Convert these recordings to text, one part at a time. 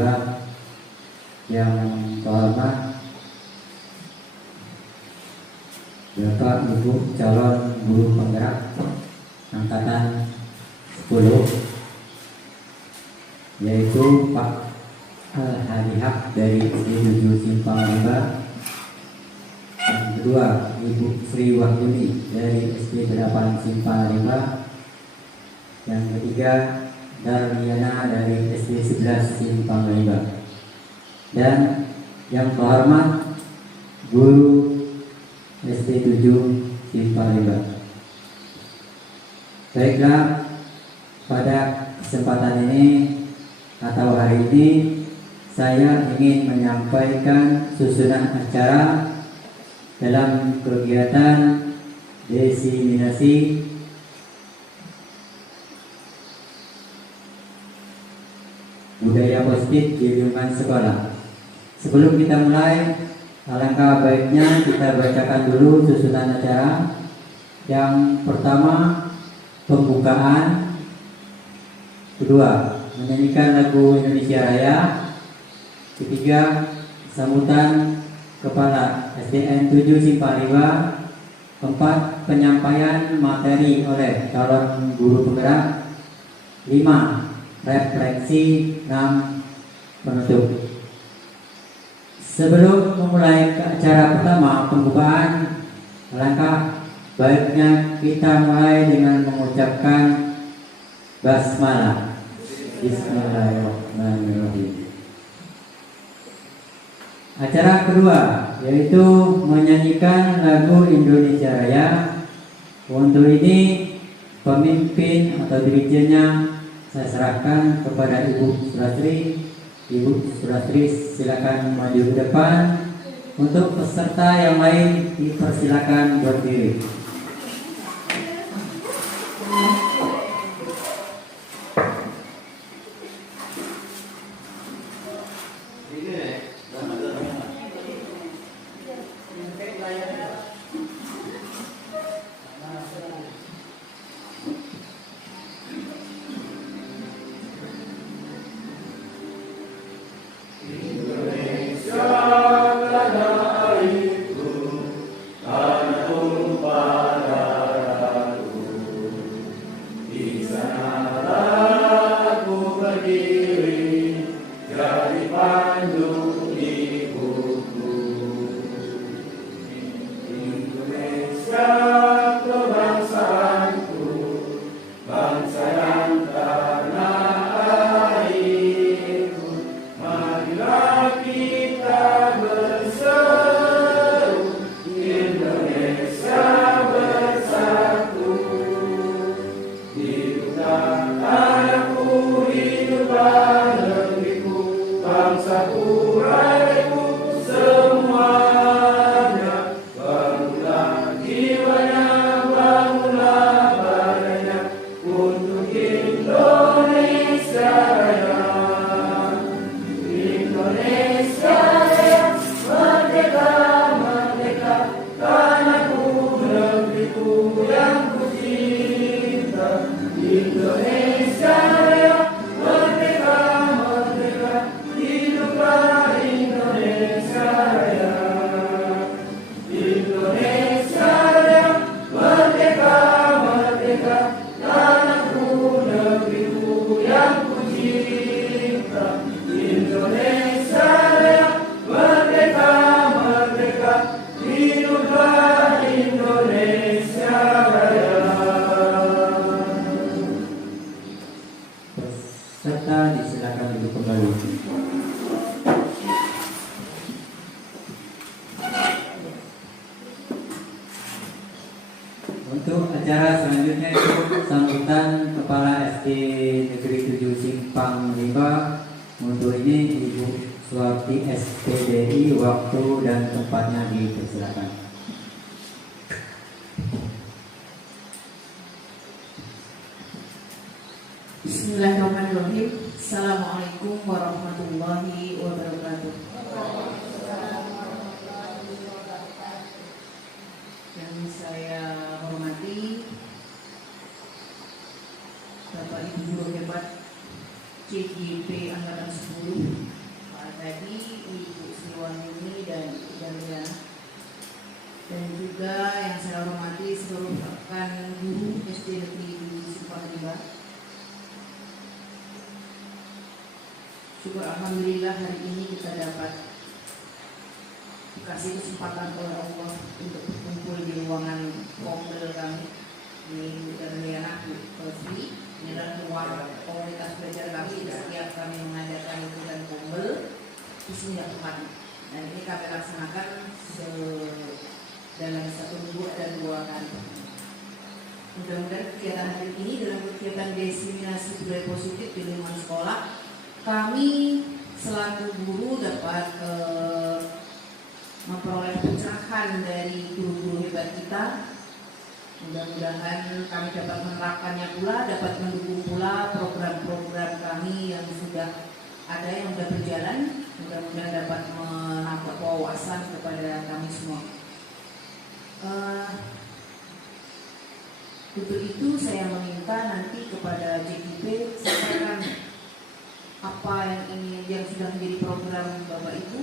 Rimba, yang terhormat Bapak Ibu calon guru penggerak angkatan 10, yaitu Pak Al-Hadihak dari SD 7 Simpang Rimba. Yang kedua, Ibu Sri Wahyuni dari SD 8 Simpang Rimba. Yang ketiga, Darmiana dari SD 11 Simpang Rimba. Dan yang terhormat guru SD 7 Simpang Rimba. Baiklah, pada kesempatan ini atau hari ini saya ingin menyampaikan susunan acara dalam kegiatan diseminasi budaya positif di lingkungan sekolah. Sebelum kita mulai, alangkah baiknya kita bacakan dulu susunan acara. Yang pertama, pembukaan. Kedua, menyanyikan lagu Indonesia Raya. Ketiga, sambutan Kepala SDN 7 Simpang Rimba. Keempat, penyampaian materi oleh calon guru penggerak. 5, refleksi. 6, penutup. Sebelum memulai ke acara pertama, pembukaan, alangkah baiknya kita mulai dengan mengucapkan basmalah. Bismillahirrahmanirrahim. Acara kedua yaitu menyanyikan lagu Indonesia Raya. Untuk ini pemimpin atau dirijennya saya serahkan kepada Ibu Surastri. Ibu Surastri silakan maju ke depan. Untuk peserta yang lain dipersilakan berdiri. Untuk acara selanjutnya itu sambutan Kepala SD Negeri 7 Simpang Rimba. Untuk ini Ibu Suwarti SPDI, waktu dan tempatnya dipersilakan. Bismillahirrahmanirrahim. Assalamualaikum warahmatullahi wabarakatuh. Yang saya hormati Bapak Ibu guru hebat CGP Angkatan 10, Alhamdulillah hari ini kita dapat dikasih kesempatan oleh Allah untuk berkumpul di ruangan Kombel kami di Darliana Fri. Ini adalah ruang komunitas belajar kami. Setiap kami mengadakan liburan Kombel di sini tempatnya. Dan ini kami laksanakan dalam 1 minggu ada 2 kali. Mudah-mudahan kegiatan hari ini dalam kegiatan diseminasi budaya positif di lingkungan sekolah, kami selaku guru dapat memperoleh pencerahan dari guru-guru hebat kita. Mudah-mudahan kami dapat menerapkannya pula, dapat mendukung pula program-program kami yang sudah ada, yang sudah berjalan. Mudah-mudahan dapat menambah wawasan kepada kami semua. Untuk itu saya meminta nanti kepada JKP sampaikan apa yang sudah menjadi program Bapak Ibu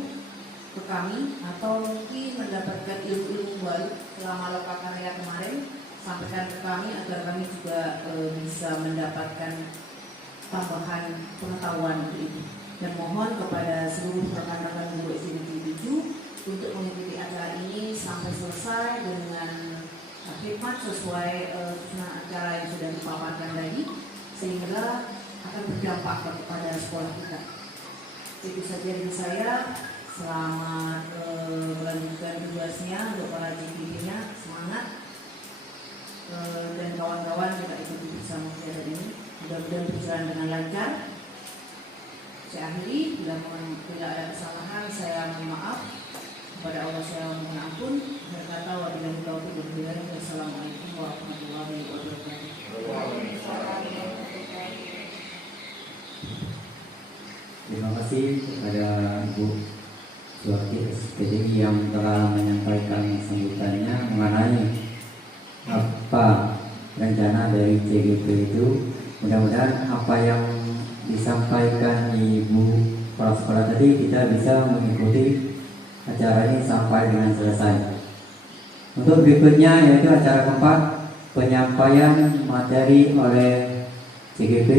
ke kami, atau mungkin mendapatkan ilmu-ilmu baru selama lokal karya kemarin, sampaikan ke kami agar kami juga bisa mendapatkan tambahan pengetahuan itu. Dan mohon kepada seluruh rekan-rekan guru SD 7 untuk mengikuti acara ini sampai selesai dengan khidmat sesuai acara yang sudah dipaparkan tadi, sehingga akan berdampak kepada sekolah kita. Itu saja dari saya. Selamat melanjutkan tugasnya untuk para JKP-nya, semangat, dan kawan-kawan kita ikuti bersama kegiatan ini. Mudah-mudahan berjalan dengan lancar. Saya akhiri, bila ada kesalahan saya mohon maaf. Kepada Allah saya mohon ampun. Berkata wabillahi taufiq wal hidayah. Wassalamualaikum warahmatullahi wabarakatuh. Terima kasih kepada Ibu Suwarti SPD yang telah menyampaikan sambutannya mengenai apa rencana dari CGP itu. Mudah-mudahan apa yang disampaikan Ibu kepala sekolah tadi kita bisa mengikuti acara ini sampai dengan selesai. Untuk berikutnya yaitu acara keempat, penyampaian materi oleh CGP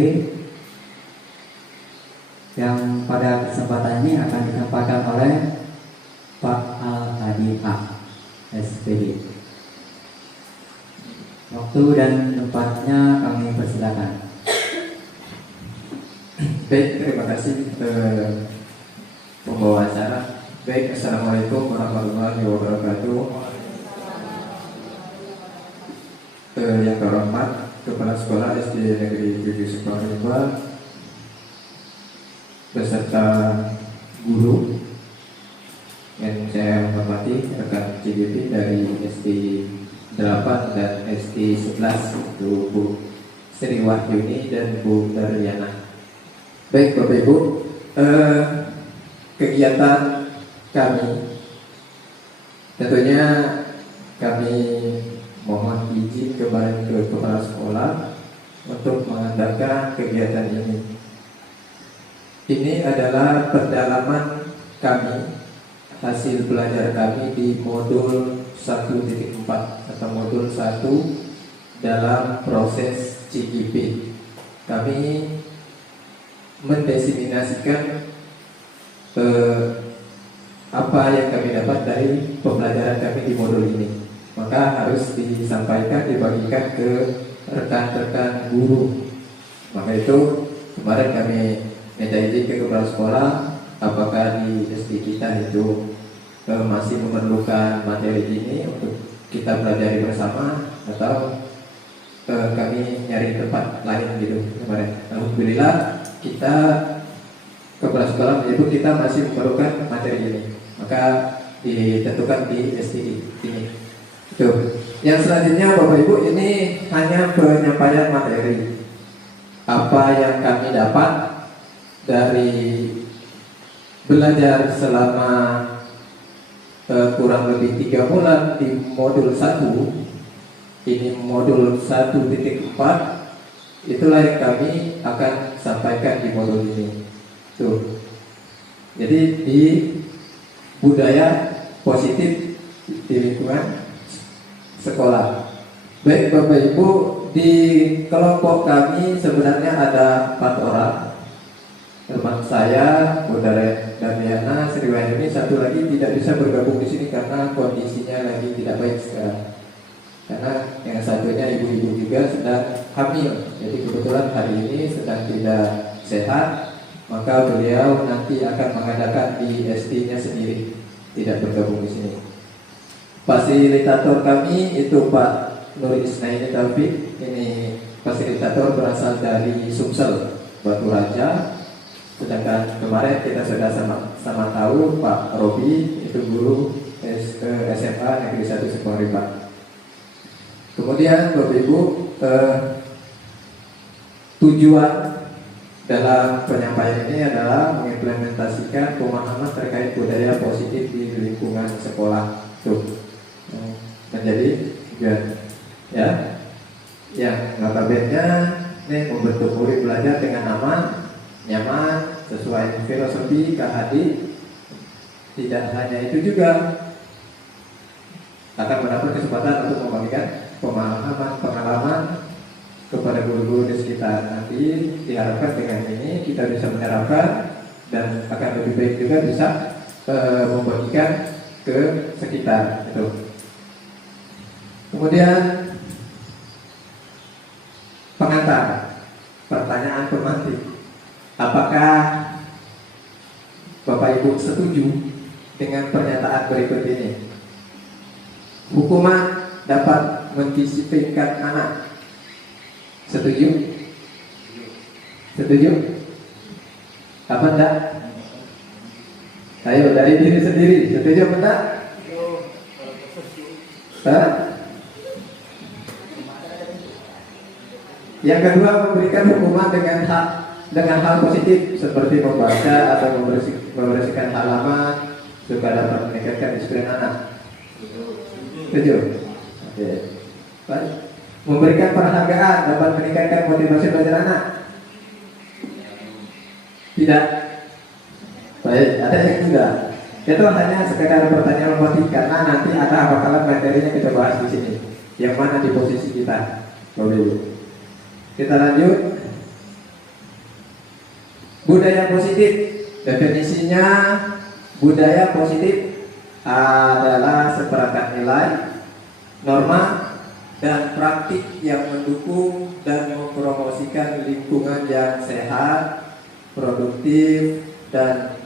yang pada kesempatan ini akan disampaikan oleh Pak Al-Hadi A, SPD. Waktu dan tempatnya kami persilakan. Baik, terima kasih pembawa acara. Baik, assalamualaikum warahmatullahi wabarakatuh. Yang terhormat Kepala Sekolah SD Negeri 7 Sukarimba beserta guru yang saya hormati, rekan CGP dari SD 8 dan SD 11, itu Bu Sri Wahyuni dan Bu Darliana. Baik Bapak Ibu, kegiatan kami tentunya kami mohon izin kepada kepala sekolah untuk mengadakan kegiatan ini. Ini adalah pendalaman kami, hasil belajar kami di modul 1.4 atau modul 1 dalam proses CGP. Kami mendiseminasikan apa yang kami dapat dari pembelajaran kami di modul ini. Maka harus disampaikan, dibagikan ke rekan-rekan guru. Maka itu kemarin kami minta izin ke kepala sekolah, apakah di SD kita itu masih memerlukan materi ini untuk kita pelajari bersama, atau kami nyari tempat lain gitu kemarin. Alhamdulillah kita kepala sekolah menyebut kita masih memerlukan materi ini, maka ditentukan di SD ini. Tuh. Yang selanjutnya Bapak Ibu, ini hanya penyampaian materi apa yang kami dapat dari belajar selama kurang lebih 3 bulan di modul 1. Ini modul 1.4. Itulah yang kami akan sampaikan di modul ini. Tuh. Jadi di budaya positif di lingkungan sekolah. Baik Bapak Ibu, di kelompok kami sebenarnya ada 4 orang. teman saya, Saudara Damiana Sriwayuni satu lagi tidak bisa bergabung di sini karena kondisinya lagi tidak baik sekarang. Karena yang satunya ibu-ibu juga sedang hamil, jadi kebetulan hari ini sedang tidak sehat, maka beliau nanti akan mengadakan di ST-nya sendiri, tidak bergabung di sini. Fasilitator kami itu Pak Nur Isnaini Taufik. Ini fasilitator berasal dari Sumsel, Batu Raja. Sedangkan kemarin kita sudah sama tahu Pak Robi itu guru SMA Negeri 1 Semarang. Kemudian Bapak Ibu, tujuan dalam penyampaian ini adalah mengimplementasikan pemahaman terkait budaya positif di lingkungan sekolah. Tuh, menjadi tujuan ya. Yang notabene nih membentuk murid belajar dengan aman, nyaman, sesuai filosofi KHD. Tidak hanya itu juga akan mendapat kesempatan untuk membagikan pengalaman kepada guru-guru di sekitar. Nanti diharapkan dengan ini kita bisa menerapkan dan akan lebih baik juga bisa membagikan ke sekitar itu. Kemudian pengantar, pertanyaan pemantik. Apakah Bapak Ibu setuju dengan pernyataan berikut ini? Hukuman dapat mendisiplinkan anak. Setuju? Setuju? Apa enggak? Ayo dari diri sendiri, setuju apa enggak? Yang kedua, memberikan hukuman dengan hal positif seperti membaca atau membersihkan halaman juga dapat meningkatkan disiplin anak. Setuju? Oke. Baik. Memberikan penghargaan dapat meningkatkan motivasi belajar anak. Tidak. Baik, ada yang tidak. Itu hanya sekedar pertanyaan motif karena nanti ada bakalan materinya kita bahas di sini. Yang mana di posisi kita, Bapak Ibu. Kita lanjut. Budaya positif. Definisinya, budaya positif adalah seperangkat nilai, norma, dan praktik yang mendukung dan mempromosikan lingkungan yang sehat, produktif, dan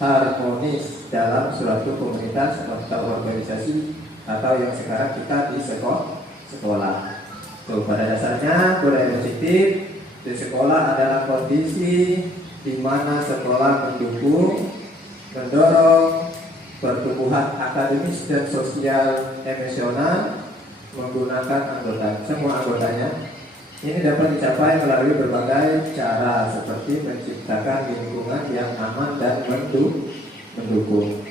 harmonis dalam suatu komunitas atau organisasi atau yang sekarang kita di sekolah. Tuh, pada dasarnya budaya positif di sekolah adalah kondisi di mana sekolah mendukung, mendorong pertumbuhan akademis dan sosial emosional menggunakan semua anggotanya. Ini dapat dicapai melalui berbagai cara seperti menciptakan lingkungan yang aman dan mendukung.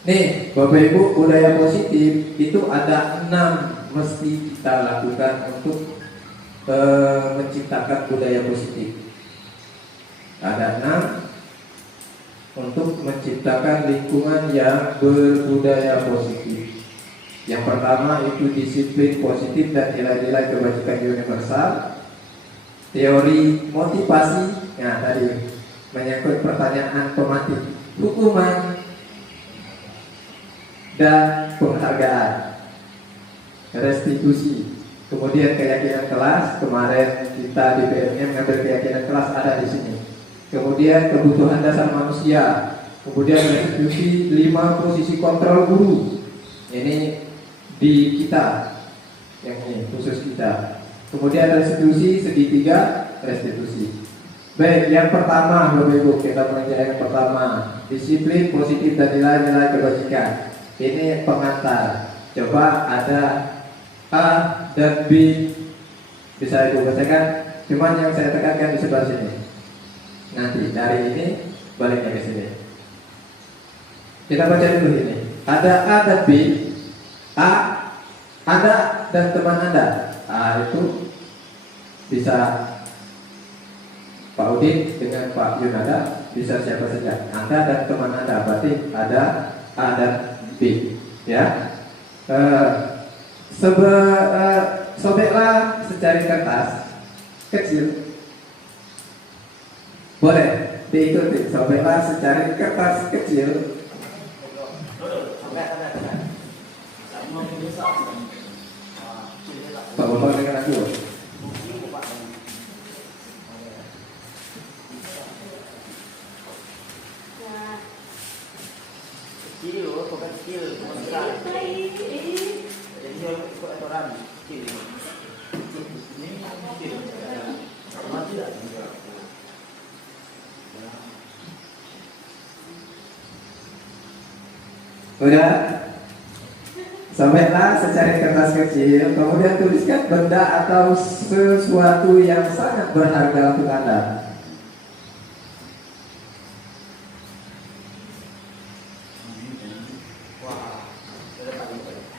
Nih, Bapak Ibu, budaya positif itu ada 6 mesti kita lakukan untuk menciptakan budaya positif. Ada 6 untuk menciptakan lingkungan yang berbudaya positif. Yang pertama itu disiplin positif dan nilai-nilai kebajikan universal. Teori motivasi, nah tadi menyangkut pertanyaan pemantik, hukuman dan penghargaan, restitusi. Kemudian keyakinan kelas, kemarin kita di PM-nya mengambil keyakinan kelas ada di sini. Kemudian kebutuhan dasar manusia. Kemudian restitusi 5 posisi kontrol guru. Ini di kita, yang ini khusus kita. Kemudian restitusi segitiga restitusi. Baik, yang pertama Bapak Ibu, kita mulai yang pertama, disiplin positif dan nilai-nilai kebajikan. Ini pengantar. Coba ada A dan B, bisa Ibu bacakan. Cuman yang saya tekankan di sebelah sini. Nanti dari ini baliknya ke sini. Kita baca dulu ini. Ada A dan B. A, Anda dan teman Anda. A itu bisa Pak Udin dengan Pak Yunada, bisa siapa saja. Anda dan teman Anda, berarti ada A dan B. Ya. sobeklah secari kertas kecil. Boleh diikuti, sobeklah secari kertas kecil. Bapak dengan aku. Kecil, bukan kecil, besar. Jadi ikut aturan kecil. Ini kecil. Sama tidak? Udah? Sampailah secari kertas kecil, kemudian tuliskan benda atau sesuatu yang sangat berharga untuk Anda.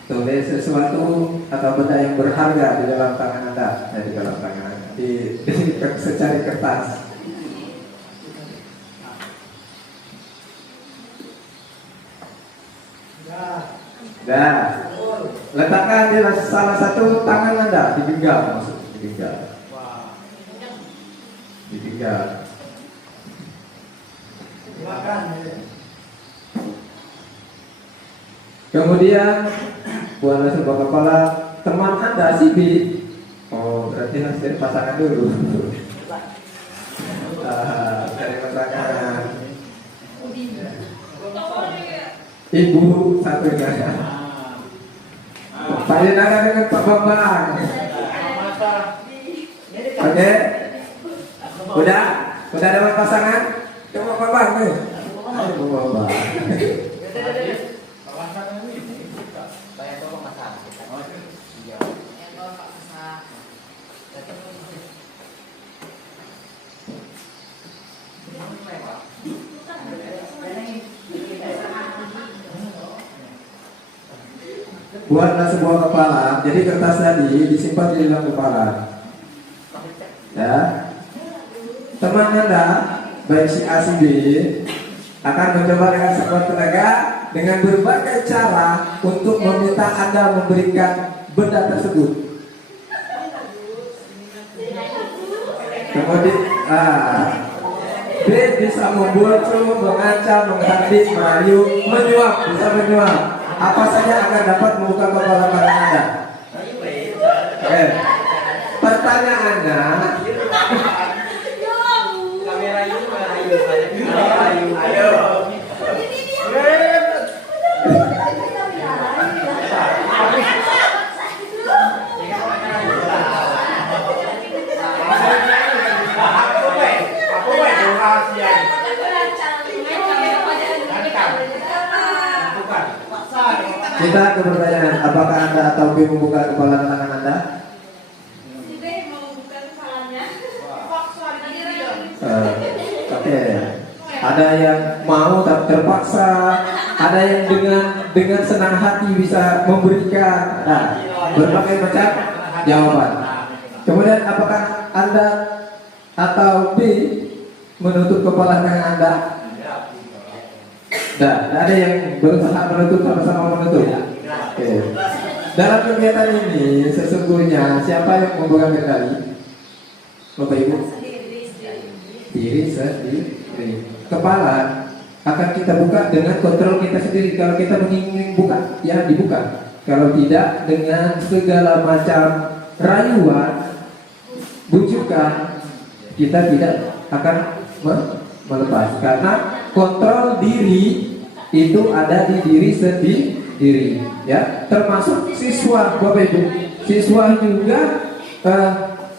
Tulis sesuatu atau benda yang berharga di dalam tangan Anda, di dalam tangan Anda, di secari kertas. Dah, letakkan di salah satu tangan Anda, digenggam, maksudnya digenggam, digenggam. Kemudian buatlah sebuah kepala teman Anda si B. Oh, berarti harus dari pasangan dulu. Dari pasangan. Ibu satunya. Pak Yenara dengan Pak Bambang. Oke. Udah dapat pasangan? Coba Pak Bambang nih. Ayo Pak Bambang. Buatlah sebuah kepala. Jadi kertas tadi disimpan di dalam kepala. Ya. Teman Anda, baik si A si B, akan mencoba dengan sekuat tenaga dengan berbagai cara untuk meminta Anda memberikan benda tersebut. Kemudian B bisa membujuk, mengancam, menghadik, merayu, menyuap, bisa menyuap. Apa saja akan dapat membuka kepala tangan Anda. Oke. Pertanyaannya, kita ke pertanyaan, apakah Anda atau B membuka kepala tangan Anda? Oke. Ada yang mau tapi terpaksa, ada yang dengan senang hati bisa memberikan. Nah, berbagai macam jawaban. Kemudian apakah Anda atau B menutup kepala tangan Anda? Nah, ada yang berusaha menutup, sama-sama menutup. Oke. Dalam kegiatan ini sesungguhnya siapa yang membuka kendali? Bapak Ibu? Diri sendiri. Kepala akan kita buka dengan kontrol kita sendiri. Kalau kita ingin buka, ya dibuka. Kalau tidak, dengan segala macam rayuan, bujukan, kita tidak akan melepas. Karena kontrol diri itu ada di diri sendiri, ya. Termasuk siswa, Bapak Ibu. Siswa juga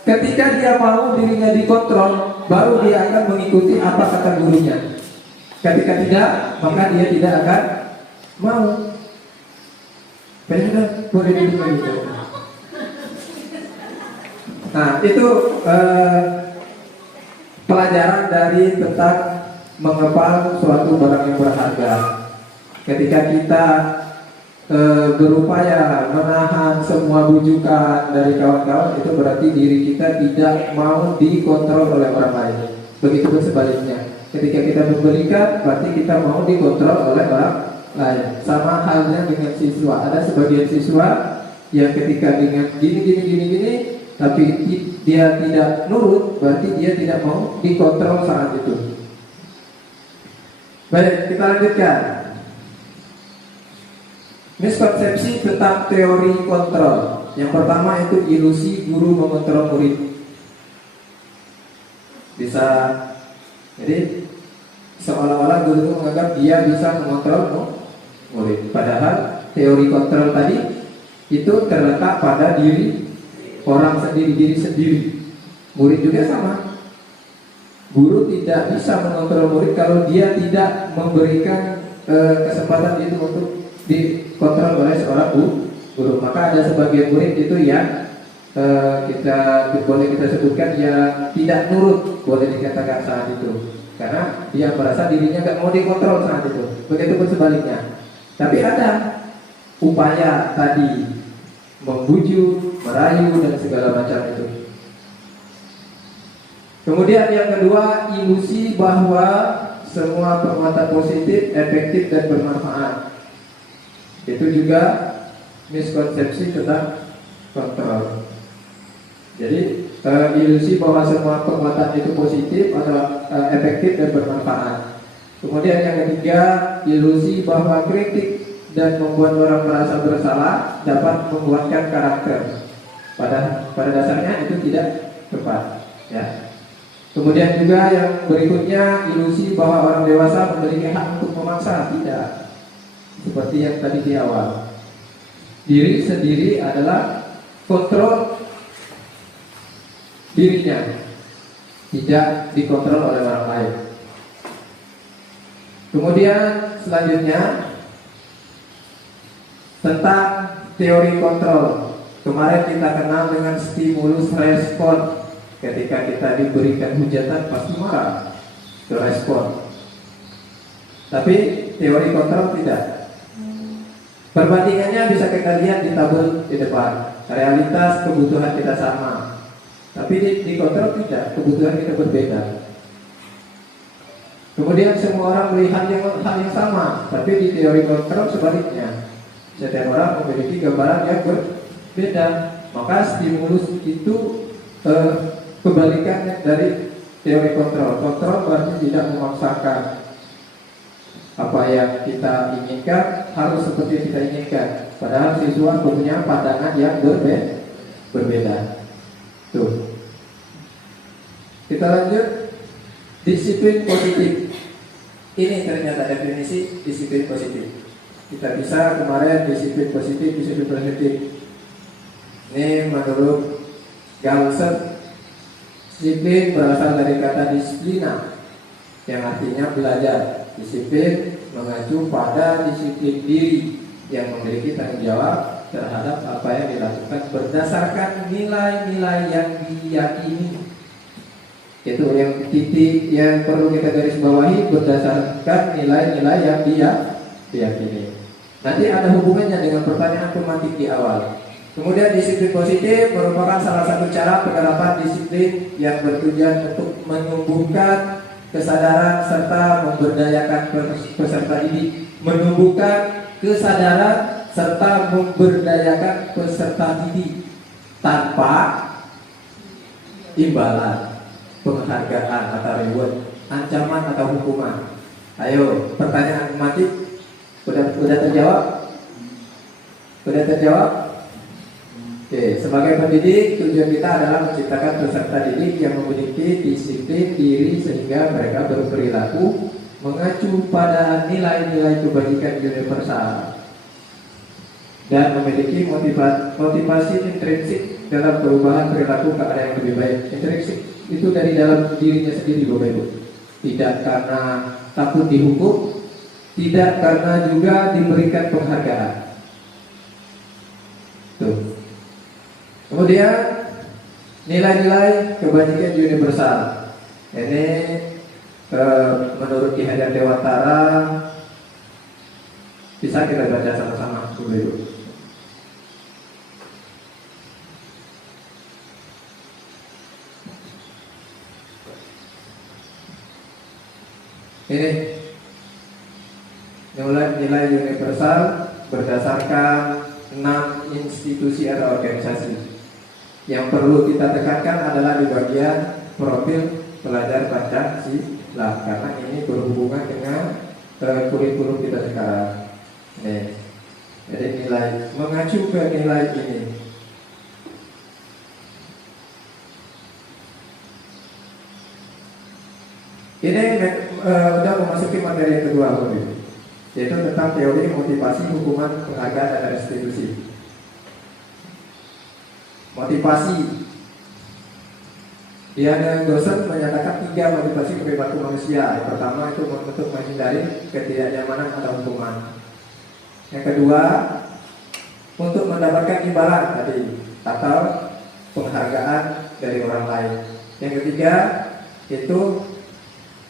ketika dia mau dirinya dikontrol, baru dia akan mengikuti apa kata gurunya. Ketika tidak, maka dia tidak akan mau. Sudah boleh duduk gitu. Nah, itu pelajaran dari tentang mengepal suatu barang yang berharga. Ketika kita berupaya menahan semua bujukan dari kawan-kawan, itu berarti diri kita tidak mau dikontrol oleh orang lain. Begitupun sebaliknya, ketika kita memberikan, berarti kita mau dikontrol oleh orang lain. Sama halnya dengan siswa. Ada sebagian siswa yang ketika dengan gini, tapi dia tidak nurut, berarti dia tidak mau dikontrol saat itu. Baik, kita lanjutkan. Miskonsepsi tentang teori kontrol. Yang pertama itu ilusi guru mengontrol murid. Bisa, jadi seolah-olah guru itu menganggap dia bisa mengontrol murid. Padahal teori kontrol tadi itu terletak pada diri orang sendiri, diri sendiri. Murid juga sama. Guru tidak bisa mengontrol murid kalau dia tidak memberikan kesempatan itu untuk dikontrol oleh seorang guru. Maka ada sebagian murid itu yang boleh kita sebutkan yang tidak nurut, boleh dikatakan saat itu, karena dia merasa dirinya nggak mau dikontrol saat itu. Begitupun sebaliknya. Tapi ada upaya tadi membujuk, merayu dan segala macam itu. Kemudian yang kedua, ilusi bahwa semua perbuatan positif, efektif dan bermanfaat. Itu juga miskonsepsi tentang kontrol. Jadi ilusi bahwa semua perbuatan itu positif atau efektif dan bermanfaat. Kemudian yang ketiga, ilusi bahwa kritik dan membuat orang merasa bersalah dapat menguatkan karakter. Pada dasarnya itu tidak tepat, ya. Kemudian juga yang berikutnya, ilusi bahwa orang dewasa memiliki hak untuk memaksa. Tidak. Seperti yang tadi di awal, diri sendiri adalah kontrol dirinya, tidak dikontrol oleh orang lain. Kemudian selanjutnya tentang teori kontrol. Kemarin kita kenal dengan stimulus respon. Ketika kita diberikan hujatan pasti marah, itu respon. Tapi teori kontrol tidak. Perbandingannya bisa kita lihat di tabel di depan. Realitas kebutuhan kita sama, tapi di kontrol tidak, kebutuhan kita berbeda. Kemudian semua orang melihat hal yang sama, tapi di teori kontrol sebaliknya. Setiap orang memiliki gambaran yang berbeda. Maka stimulus itu kebalikannya dari teori kontrol. Kontrol berarti tidak memaksakan. Apa yang kita inginkan harus seperti yang kita inginkan. Padahal siswa punya pandangan yang berbeda. Tuh. Kita lanjut. Disiplin positif. Ini ternyata definisi disiplin positif. Kita bisa kemarin disiplin positif. Ini menurut Galsen. Disiplin berasal dari kata disiplina, yang artinya belajar. Disiplin mengacu pada disiplin diri yang memiliki tanggung jawab terhadap apa yang dilakukan berdasarkan nilai-nilai yang diyakini. Itu yang titik yang perlu kita garis bawahi, berdasarkan nilai-nilai yang dia diyakini. Nanti ada hubungannya dengan pertanyaan pematik di awal. Kemudian disiplin positif merupakan salah satu cara penerapan disiplin yang bertujuan untuk menumbuhkan kesadaran serta memberdayakan peserta didik. Menumbuhkan kesadaran serta memberdayakan peserta didik tanpa imbalan, penghargaan atau reward, ancaman atau hukuman. Ayo, pertanyaan pematik udah terjawab? Sudah terjawab? Oke, sebagai pendidik, tujuan kita adalah menciptakan peserta didik yang memiliki disiplin diri sehingga mereka berperilaku mengacu pada nilai-nilai kebajikan universal dan memiliki motivasi intrinsik dalam perubahan perilaku ke arah yang lebih baik. Intrinsik itu dari dalam dirinya sendiri, Bapak Ibu. Tidak karena takut dihukum, tidak karena juga diberikan penghargaan. Tuh. Kemudian nilai-nilai kebajikan universal. Ini menurut Ki Hajar Dewantara, bisa kita baca sama-sama dulu. Ini nilai universal berdasarkan 6 institusi atau organisasi. Yang perlu kita tekankan adalah di bagian profil pelajar Pancasila, karena ini berhubungan dengan kurikulum kita sekarang. Nih, jadi nilai mengacu ke nilai ini. Ini udah memasuki materi yang kedua, yaitu tentang teori motivasi, hukuman, penghargaan, dan restitusi. Motivasi. Diana Gosen menyatakan 3 motivasi perilaku manusia. Yang pertama itu untuk menghindari ketidaknyamanan atau hukuman. Yang kedua, untuk mendapatkan imbalan tadi atau penghargaan dari orang lain. Yang ketiga, itu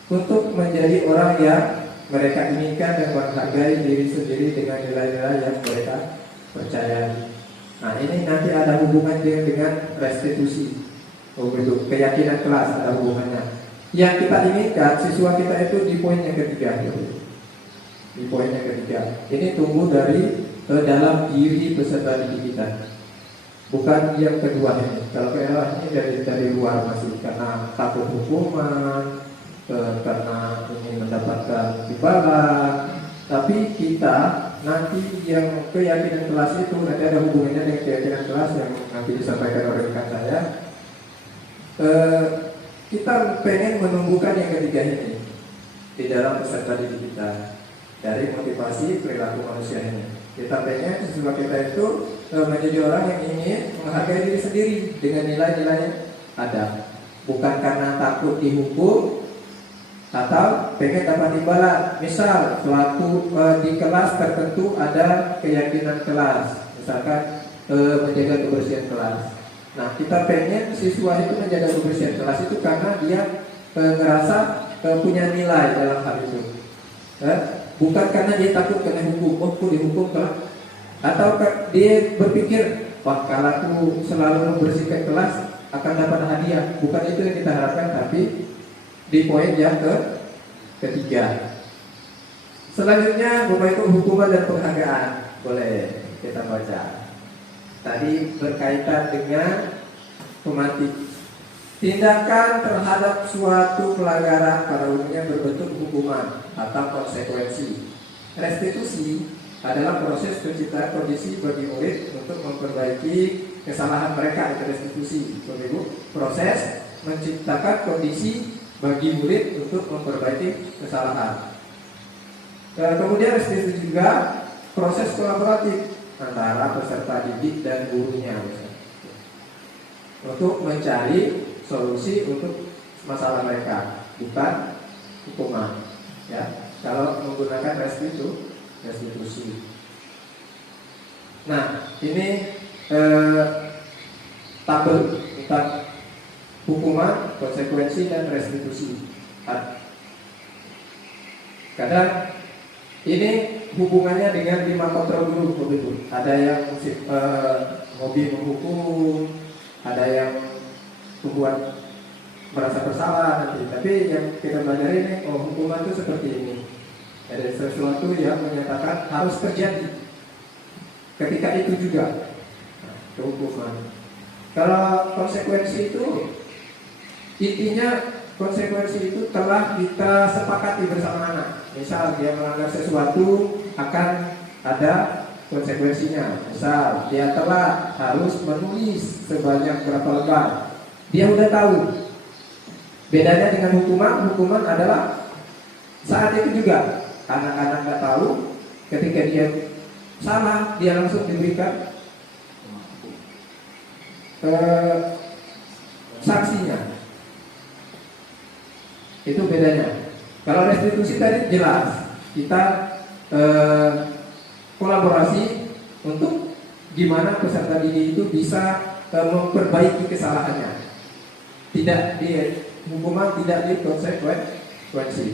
untuk menjadi orang yang mereka inginkan dan menghargai diri sendiri dengan nilai-nilai yang mereka percayai. Nah, ini nanti ada hubungannya dengan restitusi. Oh, betul. Keyakinan kelas ada hubungannya. Yang kita inginkan siswa kita itu di poin yang ketiga. Di poin yang ketiga. Ini tumbuh dari dalam diri peserta didik kita. Bukan yang kedua ini. Kalau kedua ini dari luar masih karena takut hukuman, karena ingin mendapatkan imbalan. Tapi kita nanti yang keyakinan kelas itu nanti ada hubungannya dengan keyakinan kelas yang nanti disampaikan oleh rekan saya. Kita pengen menumbuhkan yang ketiga ini di dalam peserta didik kita dari motivasi perilaku manusia ini. Kita pengen siswa kita itu menjadi orang yang ingin menghargai diri sendiri dengan nilai-nilai yang ada, bukan karena takut dihukum atau pengen dapat imbalan. Misal suatu di kelas tertentu ada keyakinan kelas, misalkan menjaga kebersihan kelas. Nah, kita pengen siswa itu menjaga kebersihan kelas itu karena dia ngerasa punya nilai dalam hal itu, bukan karena dia takut kena hukum. Oh, aku dihukum kelas, atau dia berpikir, wah kalau aku selalu membersihkan kelas akan dapat hadiah. Bukan itu yang kita harapkan, tapi di poin yang ketiga. Selanjutnya Bapak Ibu, hukuman dan penghargaan. Boleh kita baca. Tadi berkaitan dengan pemantik. Tindakan terhadap suatu pelanggaran pada umumnya berbentuk hukuman atau konsekuensi. Restitusi adalah proses penciptaan kondisi bagi murid untuk memperbaiki kesalahan mereka. Itu restitusi, Bapak Ibu. Proses menciptakan kondisi bagi murid untuk memperbaiki kesalahan. Kemudian restitusi juga proses kolaboratif antara peserta didik dan gurunya, untuk mencari solusi untuk masalah mereka, bukan hukuman. Ya, kalau menggunakan restitusi. Nah, ini tabel tentang hukuman, konsekuensi, dan restitusi. Kadang ini hubungannya dengan 5 kontrol guru, begitu. Ada yang hobi menghukum, ada yang membuat merasa bersalah nanti. Tapi yang kita belajar ini, hukuman itu seperti ini. Ada sesuatu yang menyatakan harus terjadi. Ketika itu juga, hukuman. Kalau konsekuensi itu, intinya konsekuensi itu telah kita sepakati bersama anak. Misal dia melanggar sesuatu, akan ada konsekuensinya. Misal dia telah harus menulis sebanyak berapa lembar, dia udah tahu. Bedanya dengan hukuman adalah saat itu juga anak-anak nggak tahu. Ketika dia salah, dia langsung diberikan sanksinya. Itu bedanya. Kalau restitusi tadi jelas, kita kolaborasi untuk gimana peserta didik itu bisa memperbaiki kesalahannya. Tidak di hukuman, tidak di konsekuensi.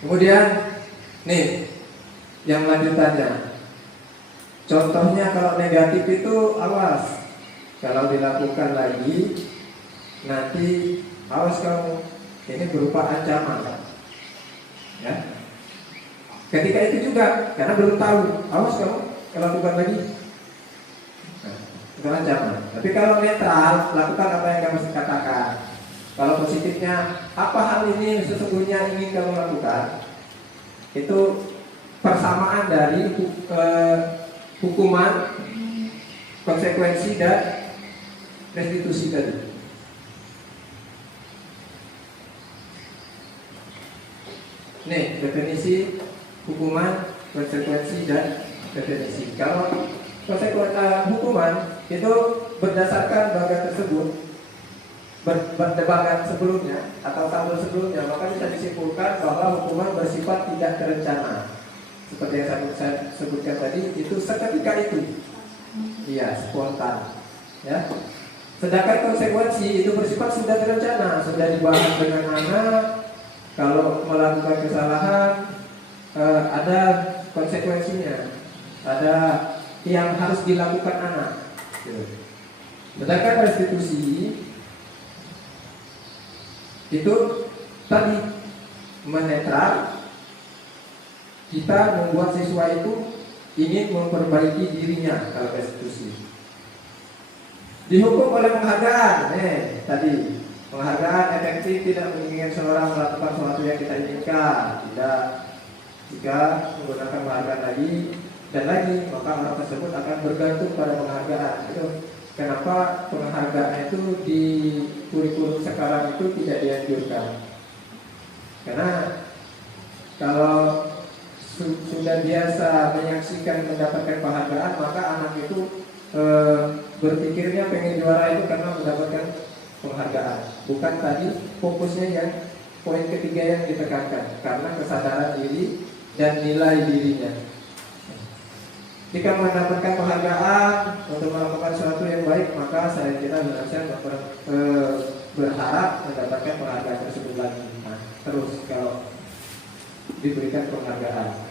Kemudian nih yang lanjutannya. Contohnya kalau negatif itu awas. Kalau dilakukan lagi nanti awas kamu. Ini berupa ancaman, ya. Ketika itu juga, karena belum tahu, awas kamu lakukan lagi, Bukan ancaman. Tapi kalau netral, lakukan apa yang kamu katakan. Kalau positifnya, apa hal ini sesungguhnya ingin kamu lakukan? Itu persamaan dari hukuman, konsekuensi dan restitusi tadi. Nih, definisi hukuman, konsekuensi dan definisi. Kalau konsekuensi hukuman itu berdasarkan bagian tersebut, berdebakan sebelumnya atau tabel sebelumnya, maka bisa disimpulkan bahwa hukuman bersifat tidak terencana. Seperti yang saya sebutkan tadi, itu seketika itu, iya, spontan, ya. Sedangkan konsekuensi itu bersifat sudah terencana, sudah dibahas dengan anak. Kalau melakukan kesalahan, ada konsekuensinya, ada yang harus dilakukan anak. Sedangkan restitusi itu tadi menetral, kita membuat siswa itu ingin memperbaiki dirinya. Kalau restitusi dihukum oleh penghargaan, tadi penghargaan efektif tidak menginginkan seorang melakukan sesuatu yang kita inginkan, tidak. Jika menggunakan penghargaan lagi dan lagi, maka orang tersebut akan bergantung pada penghargaan. Itu kenapa penghargaan itu di kurikulum sekarang itu tidak dianjurkan. Karena kalau sudah biasa menyaksikan mendapatkan penghargaan, maka anak itu berpikirnya pengen juara itu karena mendapatkan penghargaan. Bukan tadi fokusnya yang poin ketiga yang ditekankan, karena kesadaran diri dan nilai dirinya. Jika mendapatkan penghargaan untuk melakukan sesuatu yang baik, maka saya kira harusnya berharap mendapatkan penghargaan tersebut lagi. Nah, terus kalau diberikan penghargaan.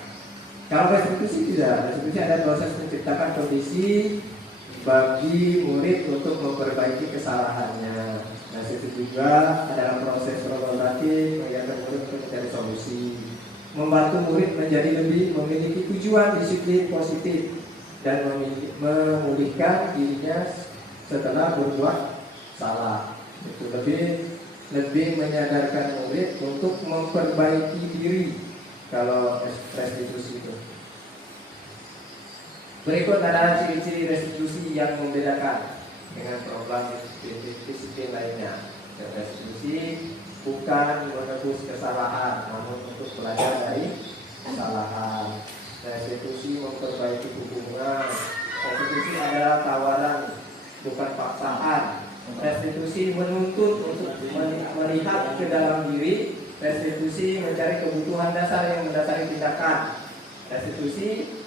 Kalau restitusi tidak, restitusi ada proses menciptakan kondisi bagi murid untuk memperbaiki kesalahannya. Nah, itu juga adalah proses kolaboratif mengingatkan murid untuk mencari solusi, membantu murid menjadi lebih memiliki tujuan disiplin positif dan memulihkan dirinya setelah berbuat salah. Itu lebih menyadarkan murid untuk memperbaiki diri kalau restitusi itu. Berikut adalah ciri-ciri restitusi yang membedakan dengan program disiplin lainnya. Restitusi bukan menebus kesalahan, namun untuk belajar dari kesalahan. Restitusi memperbaiki hubungan. Restitusi adalah tawaran, bukan paksaan. Restitusi menuntut untuk melihat ke dalam diri. Restitusi mencari kebutuhan dasar yang mendasari tindakan. Restitusi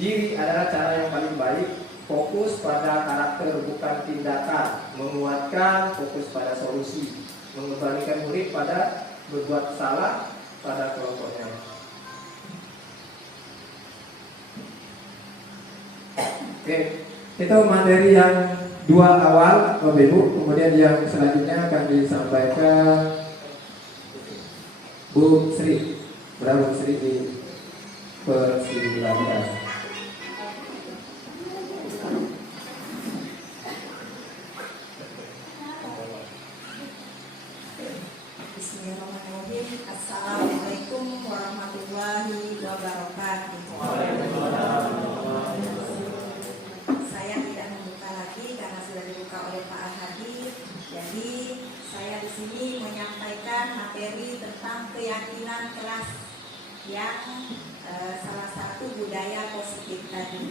diri adalah cara yang paling baik. Fokus pada karakter bukan tindakan. Menguatkan, fokus pada solusi. Mengembalikan murid pada berbuat salah pada kelompoknya. Oke, itu materi yang dua awal, Bapak Ibu. Kemudian yang selanjutnya akan disampaikan Bu Sri. Berapa Bu Sri di persilakan. Bismillahirrahmanirrahim. Assalamualaikum warahmatullahi wabarakatuh. Saya tidak membuka lagi karena sudah dibuka oleh Pak Al-Hadi. Jadi saya di sini menyampaikan materi tentang keyakinan kelas yang salah satu budaya positif tadi.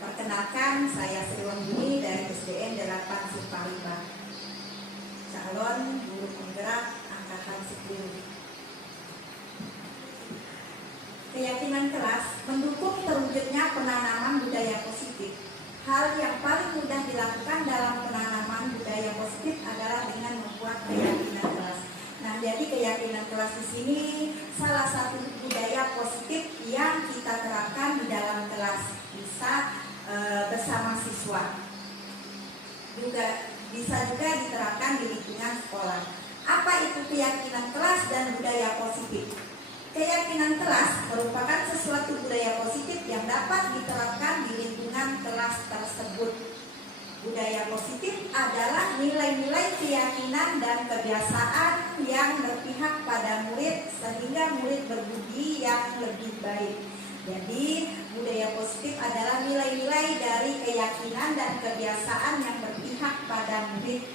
Perkenalkan, saya Sri Wangguni dari SDN 8 Simpang 5. Calon guru penggerak angkatan 10. Keyakinan kelas mendukung terwujudnya penanaman budaya positif. Hal yang paling mudah dilakukan dalam penanaman budaya positif adalah dengan membuat keyakinan kelas. Nah, jadi keyakinan kelas di sini salah satu budaya positif yang kita terapkan di dalam kelas, bisa bersama siswa. Bisa juga diterapkan di lingkungan sekolah. Apa itu keyakinan kelas dan budaya positif? Keyakinan kelas merupakan sesuatu budaya positif yang dapat diterapkan di lingkungan kelas tersebut. budaya positif adalah nilai-nilai keyakinan dan kebiasaan yang berpihak pada murid sehingga murid berbudi yang lebih baik. Jadi budaya positif adalah nilai-nilai dari keyakinan dan kebiasaan yang berpihak pada murid.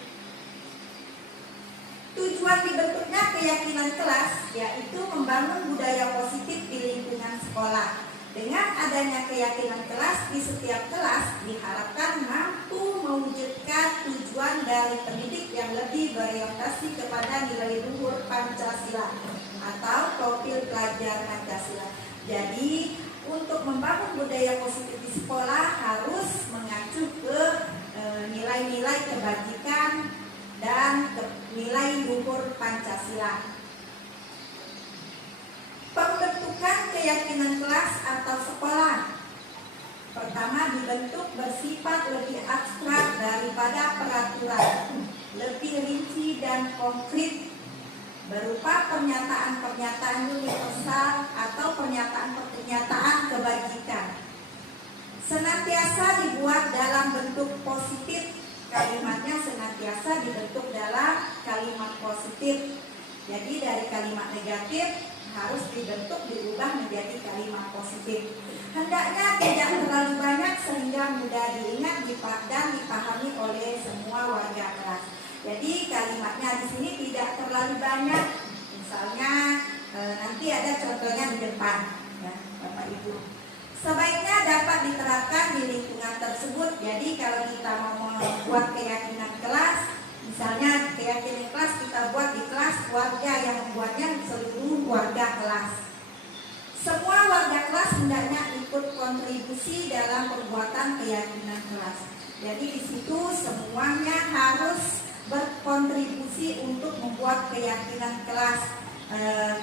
Tujuan dibentuknya keyakinan kelas yaitu membangun budaya positif di lingkungan sekolah. Dengan adanya keyakinan kelas di setiap kelas diharapkan mampu mewujudkan tujuan dari pendidik yang lebih berorientasi kepada nilai luhur Pancasila atau profil pelajar Pancasila. Jadi untuk membangun budaya positif di sekolah harus mengacu ke nilai-nilai kebajikan dan nilai luhur Pancasila. Pembentukan keyakinan kelas atau sekolah. Pertama, dibentuk bersifat lebih abstrak daripada peraturan, lebih rinci dan konkret, berupa pernyataan-pernyataan universal atau pernyataan-pernyataan kebajikan. Senantiasa dibuat dalam bentuk positif, kalimatnya senantiasa dibentuk dalam kalimat positif. Jadi dari kalimat negatif harus diubah menjadi kalimat positif. Hendaknya tidak terlalu banyak sehingga mudah diingat dan dipahami oleh semua warga kelas. Jadi kalimatnya di sini tidak terlalu banyak. Misalnya nanti ada contohnya di depan, ya, Bapak Ibu. Sebaiknya dapat diterapkan di lingkungan tersebut. Jadi kalau kita mau membuat keyakinan kelas, misalnya keyakinan kelas kita buat di kelas, warga yang membuatnya seluruh warga kelas. Semua warga kelas hendaknya ikut kontribusi dalam pembuatan keyakinan kelas. Jadi di situ semuanya harus berkontribusi untuk membuat keyakinan kelas.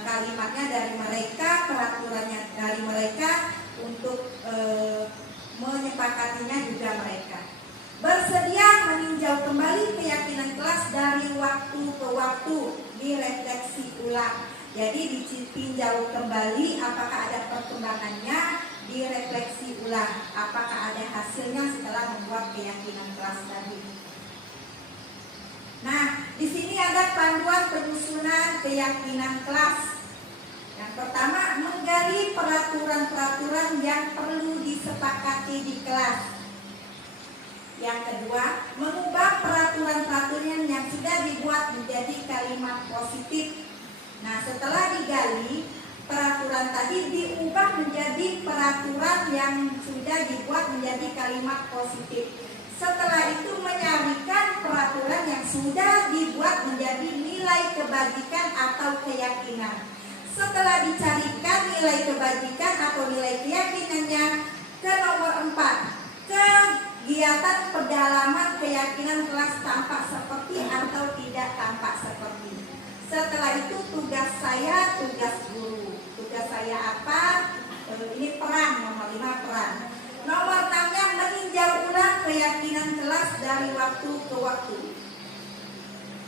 Kalimatnya dari mereka, peraturannya dari mereka, untuk menyepakatinya juga mereka. Bersedia meninjau kembali keyakinan kelas dari waktu ke waktu, direfleksi ulang. Jadi ditinjau kembali apakah ada perkembangannya, direfleksi ulang apakah ada hasilnya setelah membuat keyakinan kelas tadi. Nah, di sini ada panduan penyusunan keyakinan kelas. Yang pertama, menggali peraturan-peraturan yang perlu disepakati di kelas. Yang kedua, mengubah peraturan-peraturan yang sudah dibuat menjadi kalimat positif. Nah, setelah digali, peraturan tadi diubah menjadi peraturan yang sudah dibuat menjadi kalimat positif. Setelah itu menyarikan peraturan yang sudah dibuat menjadi nilai kebajikan atau keyakinan. Setelah dicarikan nilai kebajikan atau nilai keyakinannya, ke nomor 4, kegiatan pendalaman keyakinan kelas tampak seperti atau tidak tampak seperti. Setelah itu tugas saya, tugas guru. Tugas saya apa? Ini peran, nomor 5 peran. Nomor 6-nya meninjau ulang keyakinan kelas dari waktu ke waktu.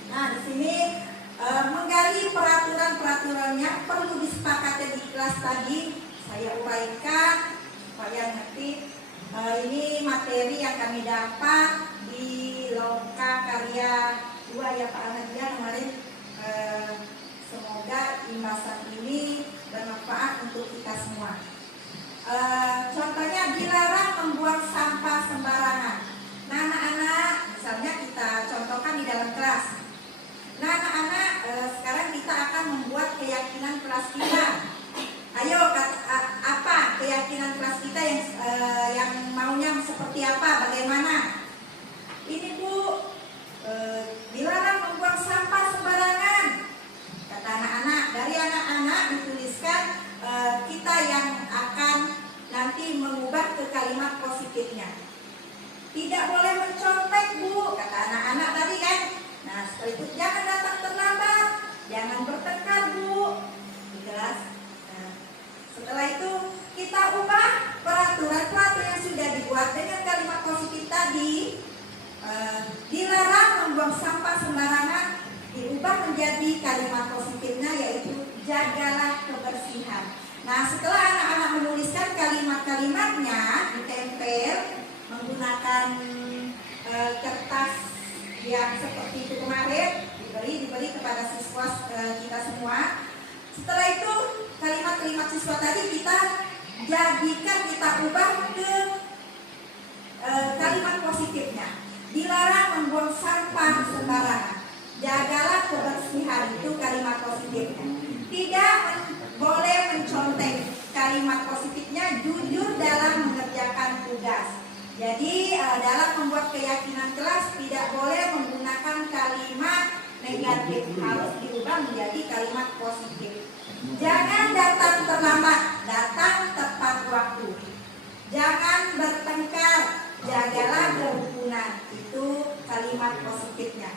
Nah, di sini menggali peraturan-peraturan yang perlu disepakati di kelas tadi. Saya uraikan supaya ngerti. Ini materi yang kami dapat di Loka Karya 2 ya Pak Ahmadiyah kemarin. Semoga imbasan ini bermanfaat untuk kita semua. Contohnya dilarang membuang sampah sembarangan. Nah, anak-anak, misalnya kita contohkan di dalam kelas. Nah, anak-anak, sekarang kita akan membuat keyakinan kelas kita. Ayo, apa keyakinan kelas kita yang maunya seperti apa, bagaimana? Ini Bu, dilarang membuang sampah sembarangan. Kata anak-anak, dari anak-anak dituliskan kita yang akan nanti mengubah ke kalimat positifnya. Tidak boleh mencontek Bu, kata anak-anak tadi kan. Nah, setelah itu jangan datang terlambat, jangan bertengkar Bu. Jelas. Nah, setelah itu kita ubah peraturan-peraturan yang sudah dibuat dengan kalimat positif tadi. Dilarang membuang sampah sembarangan diubah menjadi kalimat positifnya yaitu jagalah kebersihan. Nah, setelah anak-anak menuliskan kalimat-kalimatnya ditempel menggunakan kertas yang seperti itu kemarin diberi kepada siswa kita semua. Setelah itu kalimat-kalimat siswa tadi kita jadikan, kita ubah ke kalimat positifnya. Dilarang membuang sampah sembarangan. Jagalah kebersihan, itu kalimat positifnya. Tidak boleh mencontek. Kalimat positifnya jujur dalam mengerjakan tugas. Jadi dalam membuat keyakinan kelas tidak boleh menggunakan kalimat negatif, harus diubah menjadi kalimat positif. Jangan datang terlambat, datang tepat waktu. Jangan bertengkar, jagalah kerukunan, itu kalimat positifnya.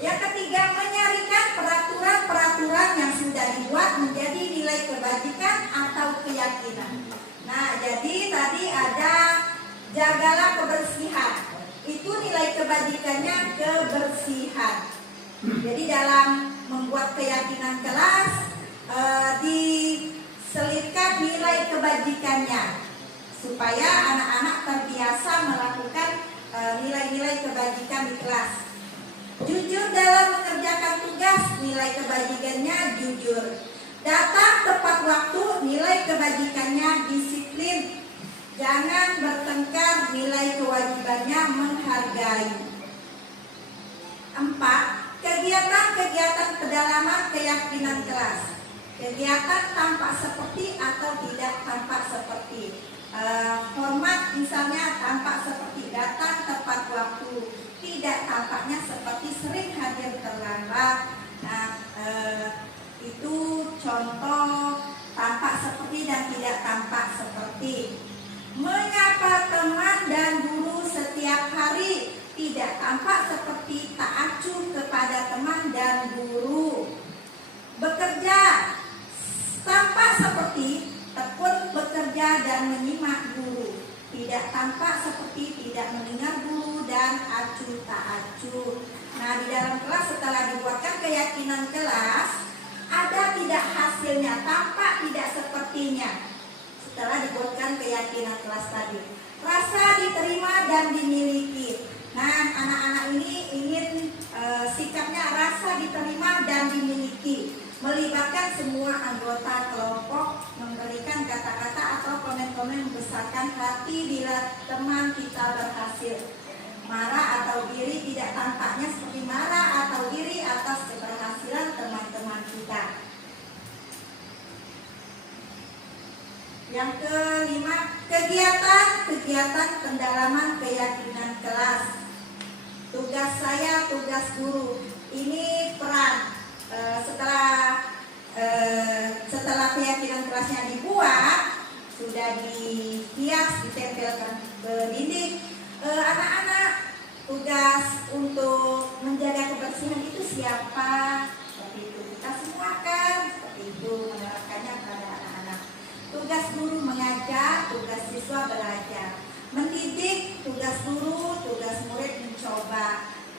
Yang ketiga, menyarikan peraturan-peraturan yang sudah dibuat menjadi nilai kebajikan atau keyakinan. Nah, jadi tadi ada jagalah kebersihan. Itu nilai kebajikannya kebersihan. Jadi dalam membuat keyakinan kelas diselipkan nilai kebajikannya supaya anak-anak terbiasa melakukan nilai-nilai kebajikan di kelas. Jujur dalam mengerjakan tugas, nilai kebajikannya jujur. Datang tepat waktu, nilai kebajikannya disiplin. Jangan bertengkar, nilai kewajibannya menghargai. 4. Kegiatan-kegiatan pedalaman keyakinan kelas. Kegiatan tampak seperti atau tidak tampak seperti. Format misalnya tampak seperti datang tepat waktu, tidak tampaknya seperti sering hadir terlambat. Nah, itu contoh tampak seperti dan tidak tampak seperti. Menyapa teman dan guru setiap hari, tidak tampak seperti tak acuh kepada teman dan guru. Bekerja tampak seperti tekun bekerja dan menyimak guru, tidak tampak seperti tidak mendengar guru dan acuh tak acuh. Nah, di dalam kelas setelah dibuatkan keyakinan kelas, ada tidak hasilnya, tampak tidak sepertinya. Setelah dibuatkan keyakinan kelas tadi, rasa diterima dan dimiliki. Nah, anak-anak ini ingin sikapnya rasa diterima dan dimiliki, melibatkan semua anggota kelompok, memberikan kata-kata atau komen-komen membesarkan hati bila teman kita berhasil. Marah atau iri tidak tampaknya seperti marah atau iri atas keberhasilan teman-teman kita. Yang kelima, kegiatan pendalaman keyakinan kelas. Tugas saya, tugas guru. Ini peran setelah keyakinan kelasnya dibuat, sudah dihias, ditempelkan ke dinding. Anak-anak, tugas untuk menjaga kebersihan itu siapa? Seperti itu kita semua kan, seperti itu menerapkannya kepada anak-anak. Tugas guru mengajar, tugas siswa belajar. Mendidik, tugas guru, tugas murid mencoba.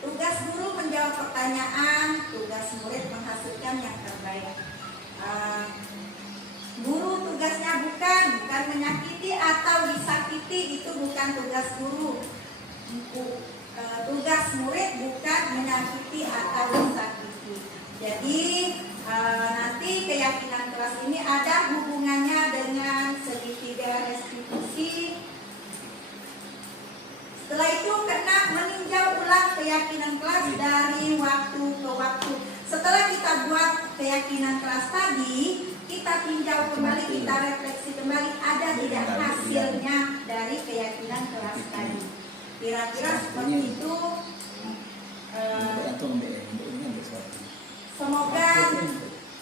Tugas guru menjawab pertanyaan, tugas murid menghasilkan yang terbaik. Guru tugasnya bukan menyakiti atau disakiti, itu bukan tugas guru. Tugas murid bukan menyakiti atau disakiti. Jadi nanti keyakinan kelas ini ada hubungannya dengan segitiga restitusi. Setelah itu kena meninjau ulang keyakinan kelas dari waktu ke waktu. Setelah kita buat keyakinan kelas tadi, kita tinjau kembali, kita refleksi kembali, ada tidak hasilnya dari keyakinan kelas tadi. Kira-kira seperti itu. Semoga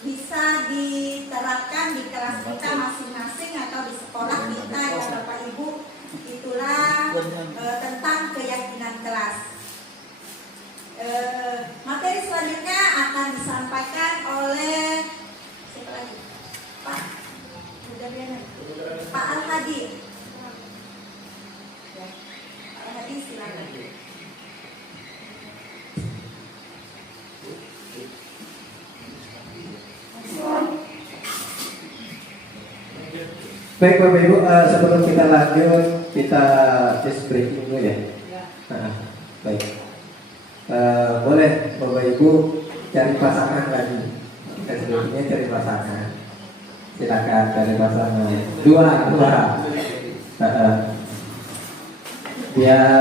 bisa diterapkan di kelas kita masing-masing atau di sekolah kita ya Bapak Ibu. Itulah tentang keyakinan kelas. Materi selanjutnya akan disampaikan oleh siapa lagi? Pak Al-Hadi. Ya, Pak Al-Hadi silakan. Baik Bapak Ibu, sebelum kita lanjut, kita just breaking dulu ya. Baik. Boleh Bapak Ibu cari pasangan lagi. Selanjutnya cari pasangan. Silakan cari pasangan. Dua. Biar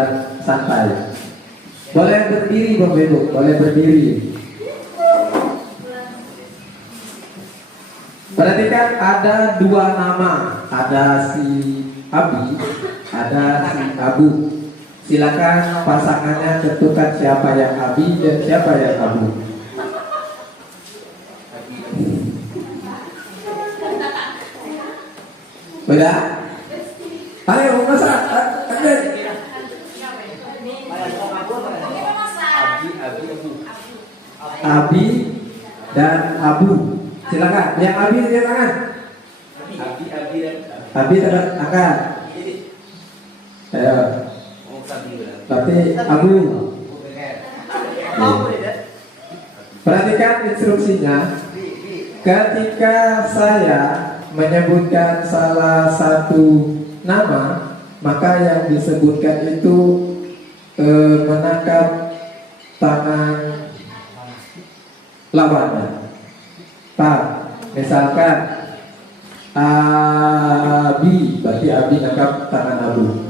santai. Boleh berdiri Bapak Ibu, boleh berdiri. Perhatikan ada dua nama, ada si Abi, ada si Abu. Silakan pasangannya tentukan siapa yang Abi dan siapa yang Abu. Beda? Ayo masak. Abi dan Abu. Silakan. Yang Abi dia tangan. Abi tangan angkat. Ayo. Berarti Abu. Perhatikan instruksinya. Ketika saya menyebutkan salah satu nama, maka yang disebutkan itu menangkap tangan lawannya. Misalkan Abi, berarti Abi nangkap tangan Abu.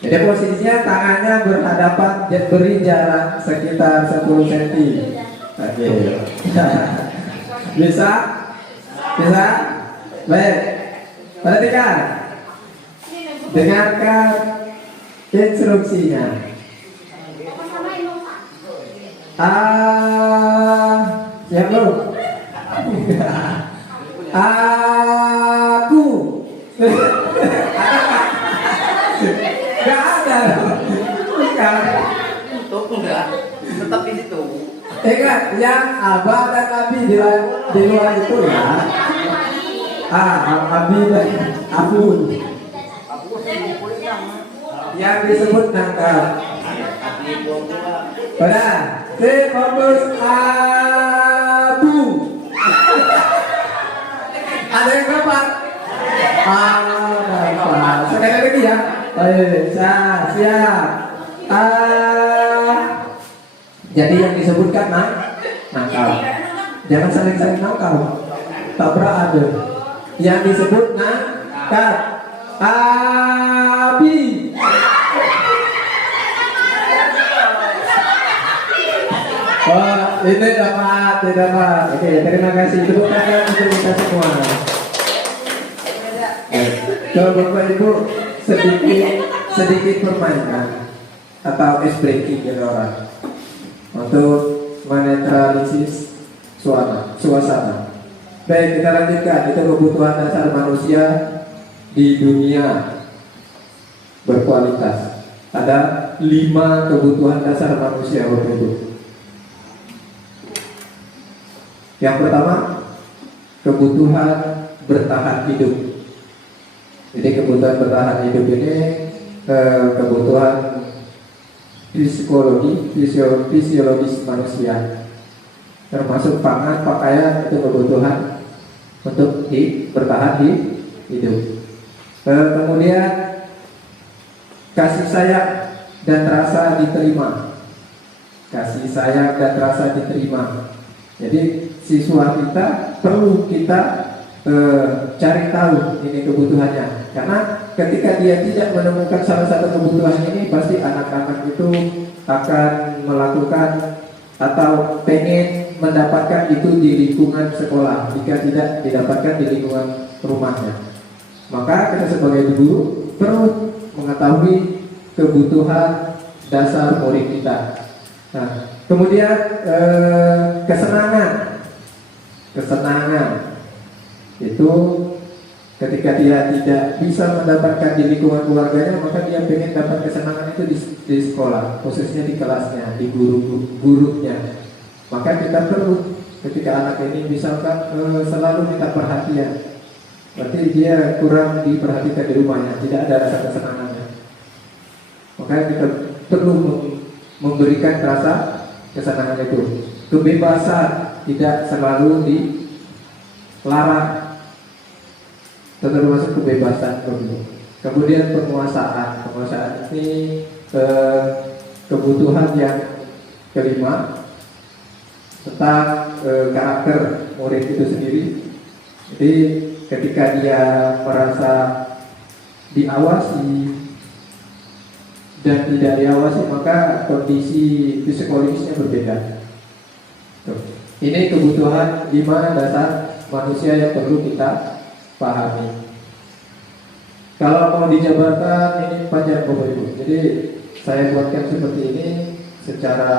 Jadi posisinya tangannya berhadapan dan beri jarak sekitar 10 cm. Oke. Bisa? Bisa? Baik. Perhatikan. Dengarkan instruksinya. Siap belum? Aku. Gak ada. Enggak, tetap di situ. Ingat, yang Abah dan Abi di luar itu ya. Abi dan Abu. Yang disebut nangkap. Udah, fokus Abu. Ada yang berapa? Berapa? Sekali lagi ya. Siap. Jadi yang disebutkan nakal. Jangan saling nakal. Tabrak ada. Yang disebut nakal. Abi. Oh, ini dapat. Oke, terima kasih. Tepuk tangan untuk kita semua. Coba Bapak Ibu sedikit permainan atau ice breaking gitu orang untuk menetralisis suasana. Baik, kita lanjutkan. Itu kebutuhan dasar manusia di dunia berkualitas. Ada 5 kebutuhan dasar manusia Bapak Ibu. Yang pertama, kebutuhan bertahan hidup. Jadi kebutuhan bertahan hidup ini kebutuhan fisiologis manusia, termasuk pangan, pakaian, itu kebutuhan untuk bertahan hidup. Kemudian kasih sayang dan rasa diterima. Kasih sayang dan rasa diterima. Jadi siswa kita perlu kita cari tahu ini kebutuhannya, karena ketika dia tidak menemukan salah satu kebutuhan ini, pasti anak-anak itu akan melakukan atau pengen mendapatkan itu di lingkungan sekolah jika tidak didapatkan di lingkungan rumahnya. Maka kita sebagai guru perlu mengetahui kebutuhan dasar murid kita. Nah, kemudian kesenangan itu ketika dia tidak bisa mendapatkan di lingkungan keluarganya, maka dia pengen dapat kesenangan itu di sekolah, khususnya di kelasnya, di gurunya. Maka kita perlu ketika anak ini misalkan selalu minta perhatian, berarti dia kurang diperhatikan di rumahnya, tidak ada rasa kesenangannya. Maka kita perlu memberikan rasa kesenangan itu. Kebebasan tidak selalu dilarang, termasuk kebebasan dulu. Kemudian penguasaan ini kebutuhan yang kelima tentang karakter murid itu sendiri. Jadi ketika dia merasa diawasi dan tidak diawasi, maka kondisi psikologisnya berbeda. Tuh. Ini kebutuhan 5 dasar manusia yang perlu kita pahami. Kalau mau dijabarkan ini panjang Bapak Ibu. Jadi saya buatkan seperti ini secara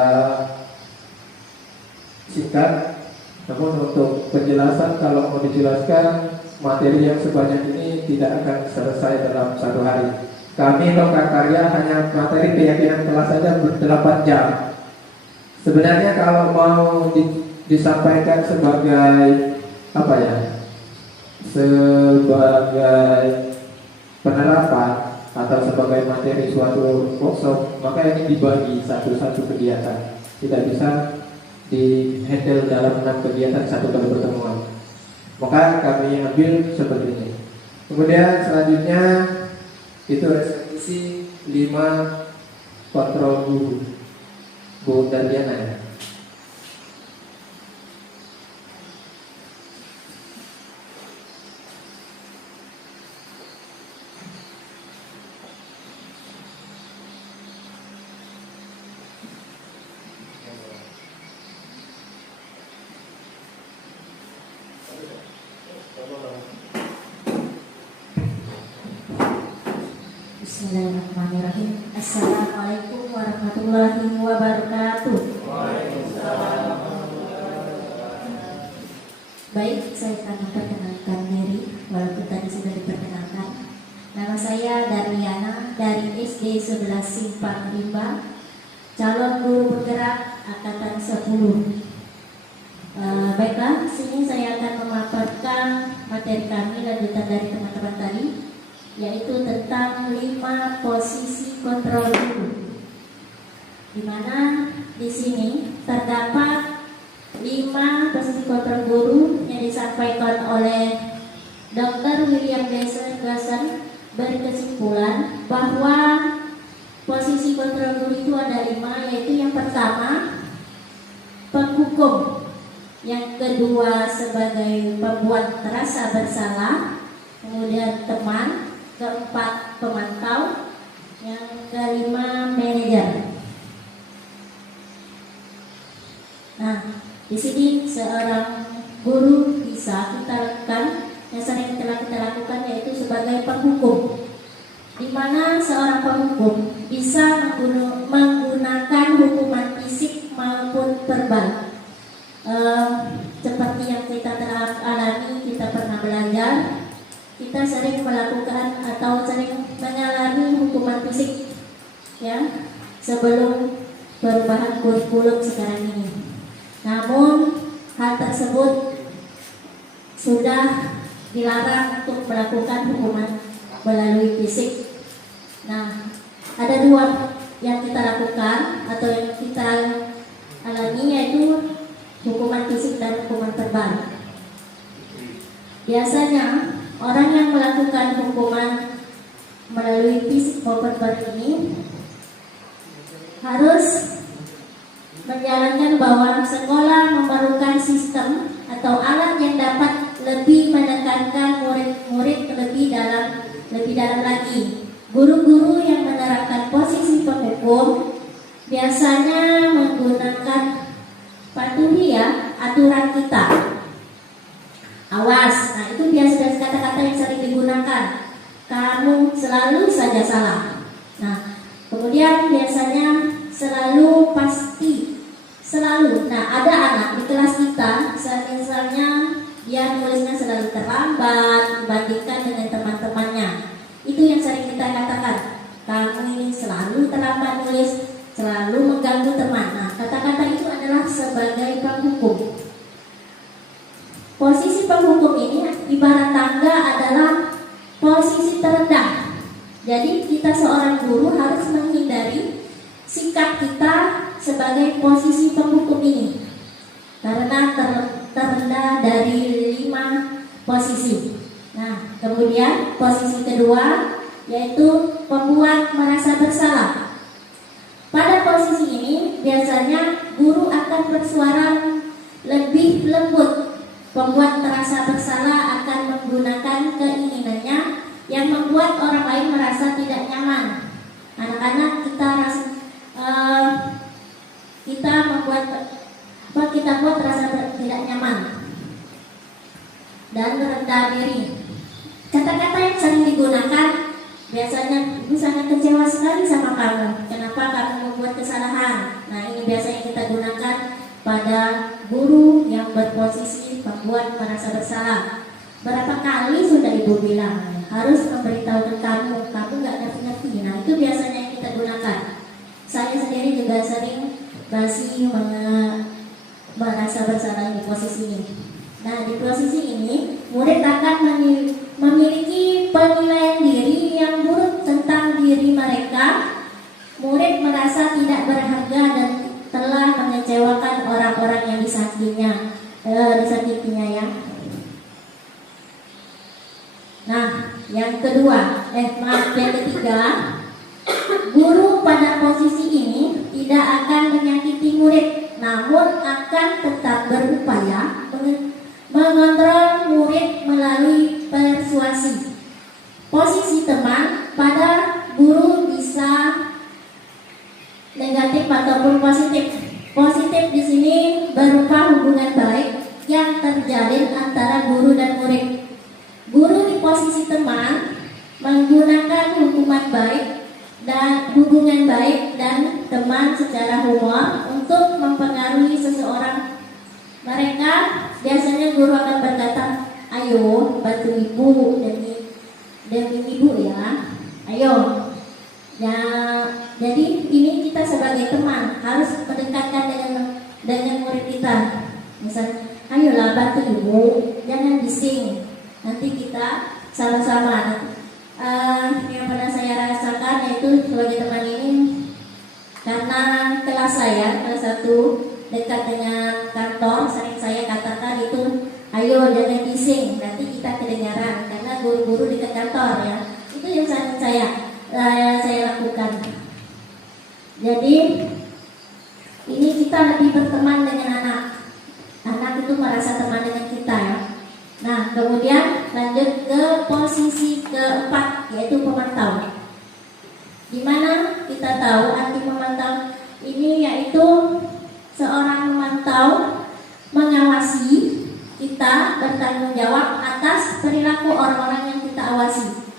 singkat. Namun untuk penjelasan, kalau mau dijelaskan materi yang sebanyak ini tidak akan selesai dalam 1 hari. Kami Loka Karya hanya materi keyakinan kelas saja 8 jam. Sebenarnya kalau mau disampaikan sebagai apa ya? Sebagai penerapan atau sebagai materi suatu workshop, maka ini dibagi satu-satu kegiatan. Tidak bisa di-handle dalam 6 kegiatan 1 kali pertemuan. Maka kami ambil seperti ini. Kemudian selanjutnya itu resolusi 5 kontrol guru. Bu Dardiana ya. Bismillahirrahmanirrahim. Assalamualaikum warahmatullahi wabarakatuh. Baik, saya akan memperkenalkan diri walaupun tadi sudah diperkenalkan. Nama saya Darmiana dari SD 11 Simpang 5, calon guru bergerak angkatan 10. Baiklah, di sini saya akan memaparkan materi kami lanjutan dari teman-teman tadi, yaitu tentang 5 posisi kontrol guru, di mana di sini terdapat 5 posisi kontrol guru yang disampaikan oleh Dr. William Gerson, berkesimpulan bahwa posisi kontrol guru itu ada 5, yaitu yang pertama penghukum, yang kedua sebagai pembuat terasa bersalah, kemudian teman, keempat pemantau, yang kelima manajer. Nah, di sini seorang guru bisa kita lakukan yang sering telah kita lakukan, yaitu sebagai penghukum, di mana seorang penghukum bisa menggunakan hukuman fisik maupun verbal. Seperti yang kita telah alami, kita pernah belajar, kita sering melakukan atau sering mengalami hukuman fisik ya sebelum perubahan kurikulum sekarang ini. Namun hal tersebut sudah dilarang untuk melakukan hukuman melalui fisik. Nah, ada 2 yang kita lakukan atau yang kita alami, yaitu hukuman fisik dan hukuman verbal. Biasanya orang yang melakukan hukuman melalui fisik maupun verbal ini harus menjalankan bahwa sekolah memerlukan sistem atau alat yang dapat lebih menekankan murid-murid lebih dalam lagi. Guru-guru yang menerapkan posisi penghukum biasanya menggunakan patuhi ya aturan kita. Awas, nah itu biasa kata-kata yang sering digunakan. Kamu selalu saja salah. Nah, kemudian biasanya selalu pasti, selalu. Nah, ada anak di kelas kita, misalnya dia nulisnya selalu terlambat dibandingkan dengan teman-temannya. Itu yang sering kita katakan. Kamu ini selalu terlambat nulis, selalu mengganggu teman. Nah, kata-kata itu adalah sebagai penghukum. Posisi penghukum ini ibarat tangga adalah posisi terendah. Jadi kita seorang guru harus menghindari sikap kita sebagai posisi penghukum ini, karena terendah dari 5 posisi. Nah, kemudian posisi kedua yaitu pembuat merasa bersalah. Pada posisi suara lebih lembut, pembuat terasa bersalah akan menggunakan keinginannya yang membuat orang lain merasa tidak nyaman. Anak-anak kita buat rasa tidak nyaman dan merendah diri. Kata-kata yang sering digunakan biasanya, ibu sangat kecewa sekali sama kamu. Kenapa kamu membuat kesalahan? Nah, ini biasanya kita gunakan pada guru yang berposisi membuat merasa bersalah. Berapa kali sudah ibu bilang harus memberitahu ke kamu nggak ngerti-ngerti. Nah, itu biasanya yang kita gunakan. Saya sendiri juga sering masih merasa bersalah di posisi ini. Nah, di posisi ini murid akan memiliki penilaian diri yang buruk tentang diri mereka. Murid merasa tidak berharga dan telah mengecewakan orang-orang yang disakitinya ya. Nah, yang ketiga, guru pada posisi ini tidak akan menyakiti murid, namun akan tetap berupaya mengontrol murid melalui persuasi. Posisi teman pada guru bisa negatif ataupun positif. Positif di sini berupa hubungan baik yang terjalin antara guru dan murid. Guru di posisi teman menggunakan hubungan baik dan teman secara humor untuk mempengaruhi seseorang. Mereka biasanya guru akan berkata, ayo bantu ibu demi ibu ya, ayo ya. Jadi ini kita sebagai teman harus mendekatkan dengan murid kita. Misalnya, ayolah bantu ibu, jangan bising. Nanti kita sama-sama. Yang pernah saya rasakan yaitu sebagai teman ini, karena kelas saya, kelas 1 dekat dengan kantor, sering saya katakan itu, ayo jangan bising, nanti kita kedengaran, karena guru-guru dekat kantor ya. Itu yang saya lakukan. Jadi ini kita lebih berteman dengan anak. Anak itu merasa teman dengan kita ya. Nah, kemudian lanjut ke posisi keempat, yaitu pemantau. Di mana kita tahu arti pemantau ini yaitu seorang memantau, mengawasi, kita bertanggung jawab atas perilaku orang-orang yang kita awasi.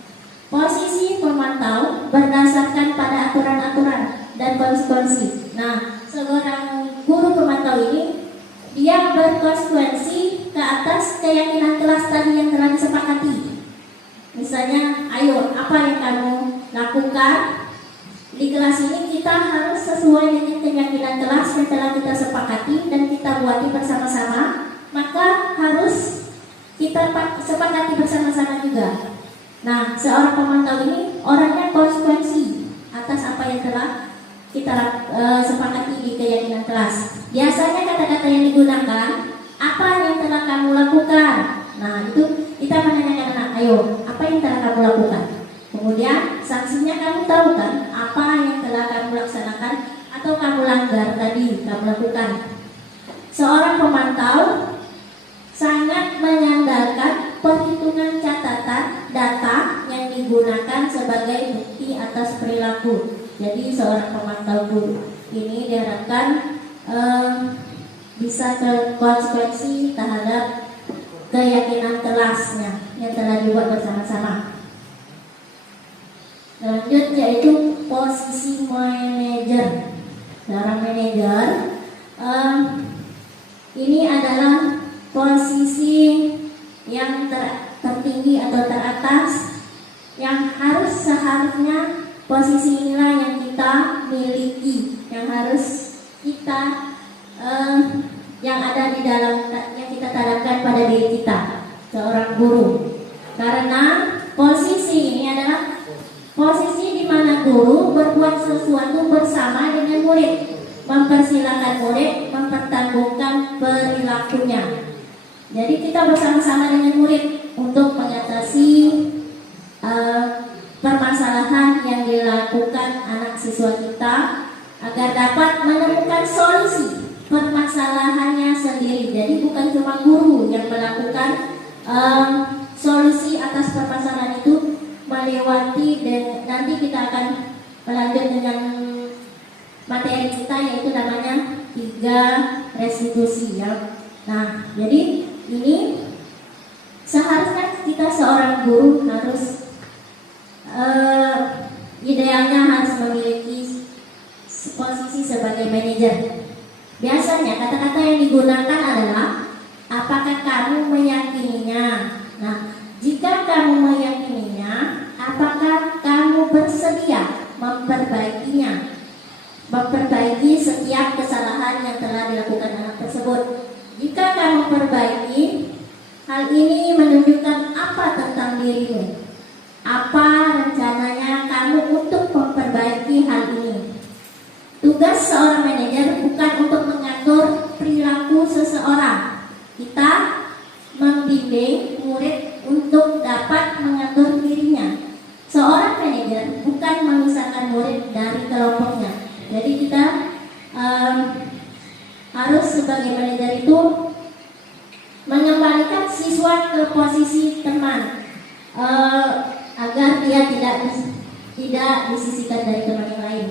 Posisi pemantau berdasarkan pada aturan-aturan dan konsekuensi. Nah, seorang guru pemantau ini dia berkonsekuensi ke atas keyakinan kelas tadi yang telah disepakati. Misalnya, ayo apa yang kamu lakukan di kelas ini, kita harus sesuai dengan keyakinan kelas yang telah kita sepakati dan kita buati bersama-sama. Maka harus kita sepakati bersama-sama juga. Nah, seorang pemantau ini orangnya konsekuensi atas apa yang telah kita sepakati di keyakinan kelas. Biasanya kata-kata yang digunakan, apa yang telah kamu lakukan. Nah, itu kita menanyakan anak, ayo apa yang telah kamu lakukan. Kemudian sanksinya kamu tahu kan, apa yang telah kamu laksanakan atau kamu langgar tadi kamu lakukan. Seorang pemantau sangat mengandalkan perhitungan catatan data yang digunakan sebagai bukti atas perilaku. Jadi seorang pemantau guru ini diharapkan bisa konsekuensi terhadap keyakinan kelasnya yang telah dibuat bersama-sama. Lanjut yaitu posisi manajer. Seorang manajer ini adalah posisi yang tertinggi atau teratas, yang seharusnya posisi inilah yang kita miliki, yang harus kita yang ada di dalam yang kita tanamkan pada diri kita, seorang guru. Karena posisi ini adalah posisi di mana guru berbuat sesuatu bersama dengan murid, mempersilahkan murid mempertanggungjawabkan perilakunya. Jadi kita bersama-sama dengan murid untuk mengatasi permasalahan yang dilakukan anak siswa kita agar dapat menemukan solusi permasalahannya sendiri. Jadi bukan cuma guru yang melakukan solusi atas permasalahan itu melewati, dan nanti kita akan melanjut dengan materi kita yaitu namanya 3 restitusi ya. Nah, jadi ini seharusnya kita seorang guru harus idealnya harus memiliki posisi sebagai manajer. Biasanya kata-kata yang digunakan adalah apakah kamu meyakininya. Nah, jika kamu meyakininya, apakah kamu bersedia memperbaiki setiap kesalahan yang telah dilakukan anak tersebut. Jika kamu perbaiki, hal ini menunjukkan apa tentang dirimu. Apa rencananya kamu untuk memperbaiki hal ini? Tugas seorang manajer bukan untuk mengatur perilaku seseorang. Kita membimbing murid untuk dapat mengatur dirinya. Seorang manajer bukan memisahkan murid dari kelompoknya. Jadi kita harus sebagai manajer itu mengembalikan siswa ke posisi teman, agar dia tidak disisihkan dari teman yang lain.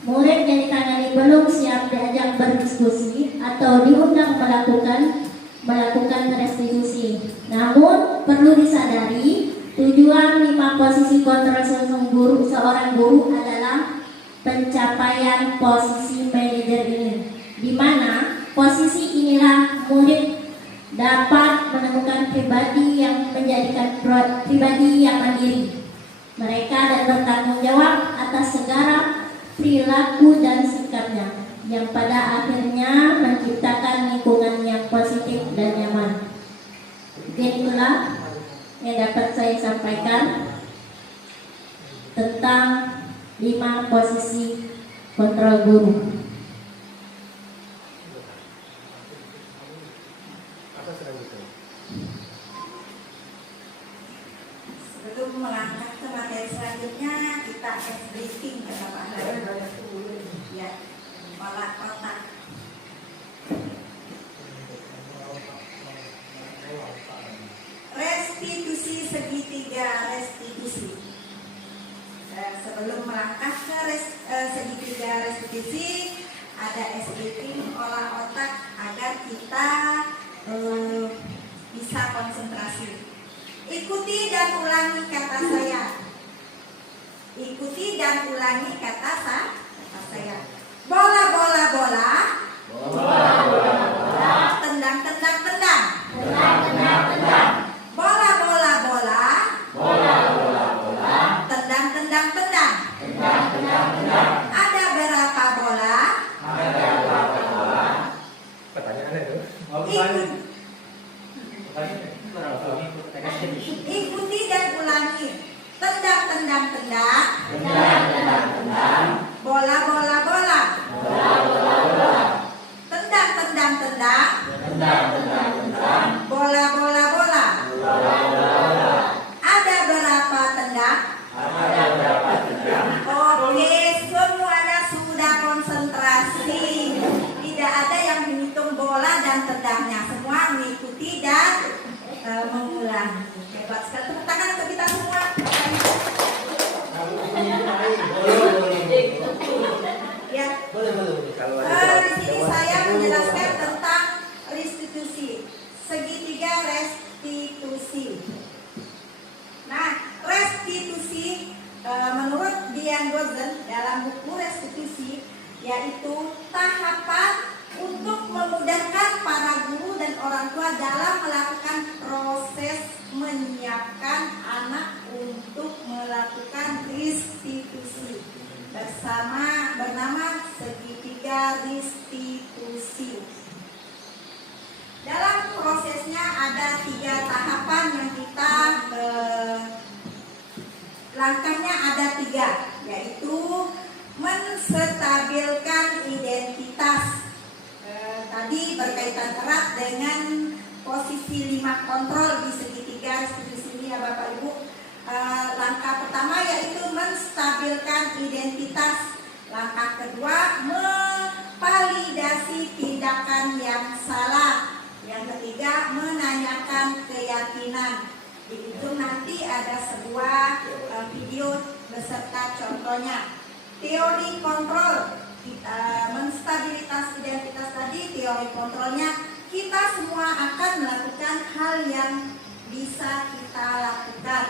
Murid yang ditangani belum siap diajak berdiskusi atau diundang melakukan restitusi. Namun perlu disadari, tujuan 5 posisi kontrol seorang guru adalah pencapaian posisi manajer ini, di mana posisi inilah murid dapat menemukan pribadi yang mandiri, mereka dan bertanggung jawab atas segala perilaku dan sikapnya, yang pada akhirnya menciptakan lingkungan yang positif dan nyaman. Mungkin itulah yang dapat saya sampaikan tentang 5 posisi kontrol guru. Sebelum melangkah ke materi selanjutnya, kita briefing ke Bapak Harun. Ya, kepala otak. Restitusi segitiga restitusi. Sebelum melangkah ke segitiga restitusi, ada briefing olah otak agar kita bisa konsentrasi. Ikuti dan ulangi kata saya. Ikuti dan ulangi kata saya. Bola, bola, bola. Bola, bola, bola. Tendang, tendang, tendang. Tendang, tendang, tendang. Bola, bola, bola. Bola, bola, bola. Tendang, tendang, tendang. Tendang, tendang, tendang. Ada berapa bola? Ada berapa bola? Pertanyaannya itu. Ikuti dan ulangi. Tendang, tendang, tendang. Tendang, tendang, tendang. Bola, bola, bola. Bola, bola, bola. Tendang, tendang, tendang. Tendang, tendang, tendang. Bola, bola, bola. Bola, bola, bola. Ada berapa tendang? Ada berapa tendang? Oke, semuanya sudah konsentrasi. Tidak ada yang menghitung bola dan tendangnya. Semua mengikuti dan mengulang. Hebat sekali. Tepuk tangan untuk kita semua. Ya. Di sini saya menjelaskan tentang restitusi, segitiga restitusi. Nah, restitusi menurut Dian Gozen dalam buku restitusi yaitu tahapan untuk memudahkan para guru dan orang tua dalam melakukan proses menyiapkan anak untuk melakukan restitusi bernama segitiga restitusi. Dalam prosesnya ada 3 tahapan yang kita langkahnya ada 3, yaitu menstabilkan identitas. Tadi berkaitan erat dengan posisi 5 kontrol di segitiga restitusi ini ya Bapak Ibu. Langkah pertama yaitu menstabilkan identitas. Langkah kedua validasi tindakan yang salah. Yang ketiga, menanyakan keyakinan. Di ujung nanti ada sebuah video beserta contohnya. Teori kontrol, kita menstabilitas identitas tadi, teori kontrolnya kita semua akan melakukan hal yang bisa kita lakukan.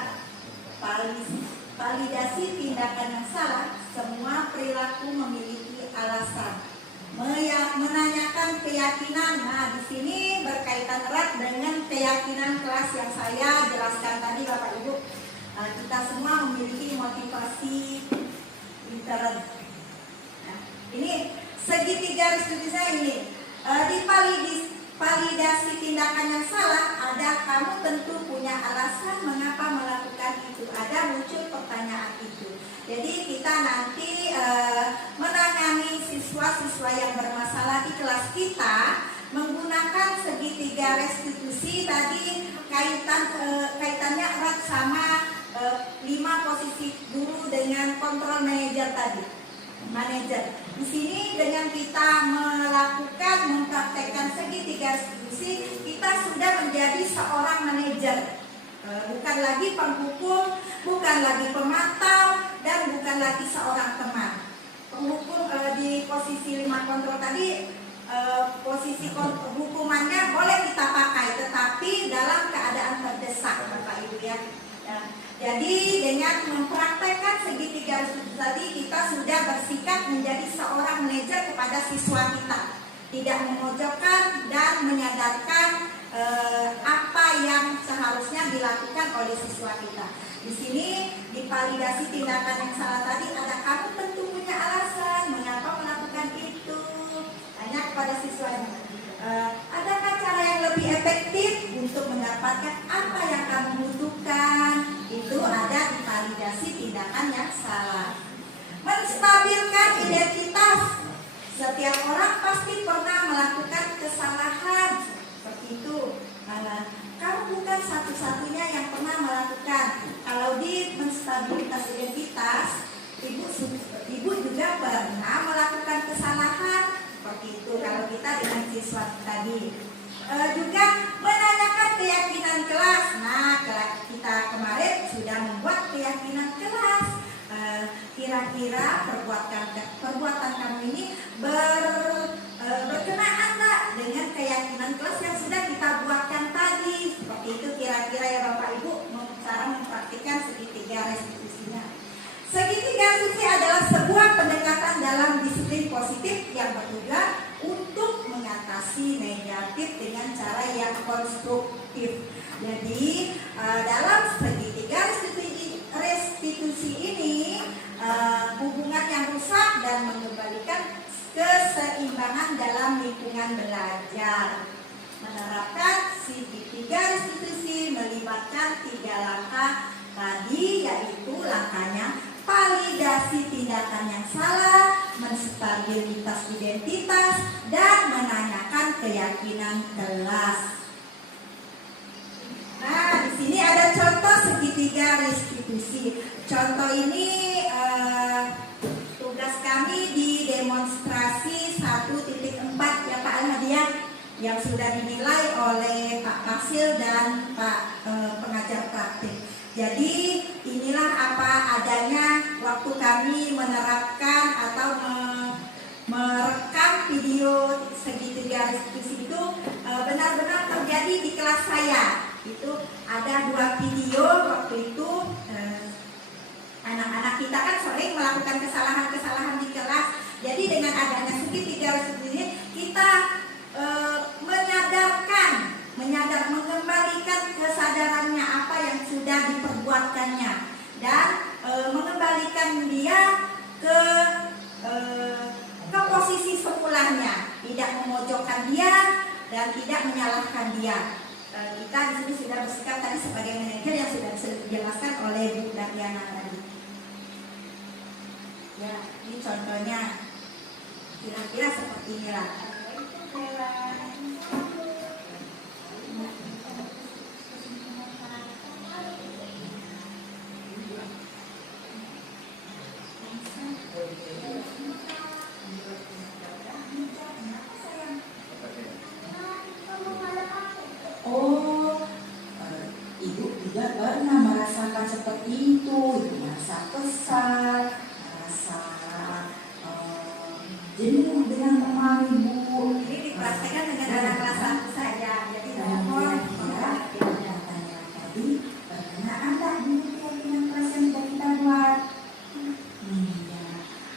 Validasi tindakan yang salah, semua perilaku memiliki alasan. Menanyakan keyakinan, nah di sini berkaitan erat dengan keyakinan kelas yang saya jelaskan tadi Bapak Ibu. Kita semua memiliki motivasi intern. Nah, ini segitiga studi saya ini di validasi tindakan yang salah, ada kamu tentu punya alasan mengapa melakukan itu, ada muncul pertanyaan itu. Jadi kita nanti menangani siswa-siswa yang bermasalah di kelas kita menggunakan segitiga restitusi tadi, kaitannya erat sama 5 posisi guru dengan kontrol manajer tadi. Manajer. Di sini dengan kita mempraktekkan segitiga restitusi, kita sudah menjadi seorang manajer. Bukan lagi penghukum, bukan lagi pemantau, dan bukan lagi seorang teman. Penghukum di posisi 5 kontrol tadi, posisi hukumannya boleh kita pakai, tetapi dalam keadaan terdesak, Bapak Ibu ya. Jadi dengan mempraktekkan segitiga restitusi tadi, kita sudah bersikap menjadi seorang manajer kepada siswa kita, tidak memojokkan dan menyadarkan apa yang seharusnya dilakukan oleh siswa kita. Di sini di validasi tindakan yang salah tadi, ada kamu tentu punya alasan mengapa melakukan itu. Tanya kepada siswanya, adakah cara yang lebih efektif untuk mendapatkan apa yang kamu butuhkan? Itu ada di validasi tindakan yang salah. Menstabilkan identitas. Setiap orang pasti pernah melakukan kesalahan. Seperti itu. Kamu bukan satu-satunya yang pernah melakukan. Kalau di menstabilitas identitas, ibu juga pernah melakukan kesalahan. Seperti itu kalau kita dengan siswa tadi. Juga menanyakan keyakinan kelas. Nah, kita kemarin sudah membuat keyakinan kelas. Kira-kira perbuatan kamu ini berkenaan enggak dengan keyakinan kelas yang sudah kita buatkan tadi? Seperti itu kira-kira ya Bapak Ibu, cara mempraktikkan segitiga restitusinya. Segitiga restitusi adalah sebuah pendekatan dalam disiplin positif yang bertujuan untuk mengatasi negatif dengan cara yang konstruktif. Jadi dalam segitiga restitusi ini hubungan yang rusak dan mengembalikan keseimbangan dalam lingkungan belajar. Menerapkan segitiga restitusi melibatkan 3 langkah tadi, yaitu langkahnya validasi tindakan yang salah, menstabilitas identitas, dan menanyakan keyakinan kelas. Nah, di sini ada contoh segitiga restitusi. Contoh ini tugas kami di demonstrasi 1.4 ya Pak Al-Hadiah, yang sudah dinilai oleh Pak Kasil dan Pak pengajar praktik. Jadi inilah apa adanya waktu kami menerapkan atau merekam video segitiga restitusi itu benar-benar terjadi di kelas saya. Itu ada 2 video waktu itu. Anak-anak kita kan sering melakukan kesalahan-kesalahan di kelas. Jadi dengan adanya segitiga restitusi ini kita mengembalikan kesadarannya apa yang sudah diperbuatkannya, dan mengembalikan dia ke posisi semulanya, tidak memojokkan dia dan tidak menyalahkan dia. Kita di sini sudah bersikap tadi sebagai manajer yang sudah dijelaskan oleh Bu Dariana tadi. Ya, ini contohnya kira-kira seperti inilah. pintu, merasa kesal, merasa jenuh dengan memahami Bu. Ini dipraktekkan dengan anak kelas 1 saja. Jadi mohon pertanyaan tadi berkenaan tak dengan keyakinan kelas yang sudah kita buat. Ya,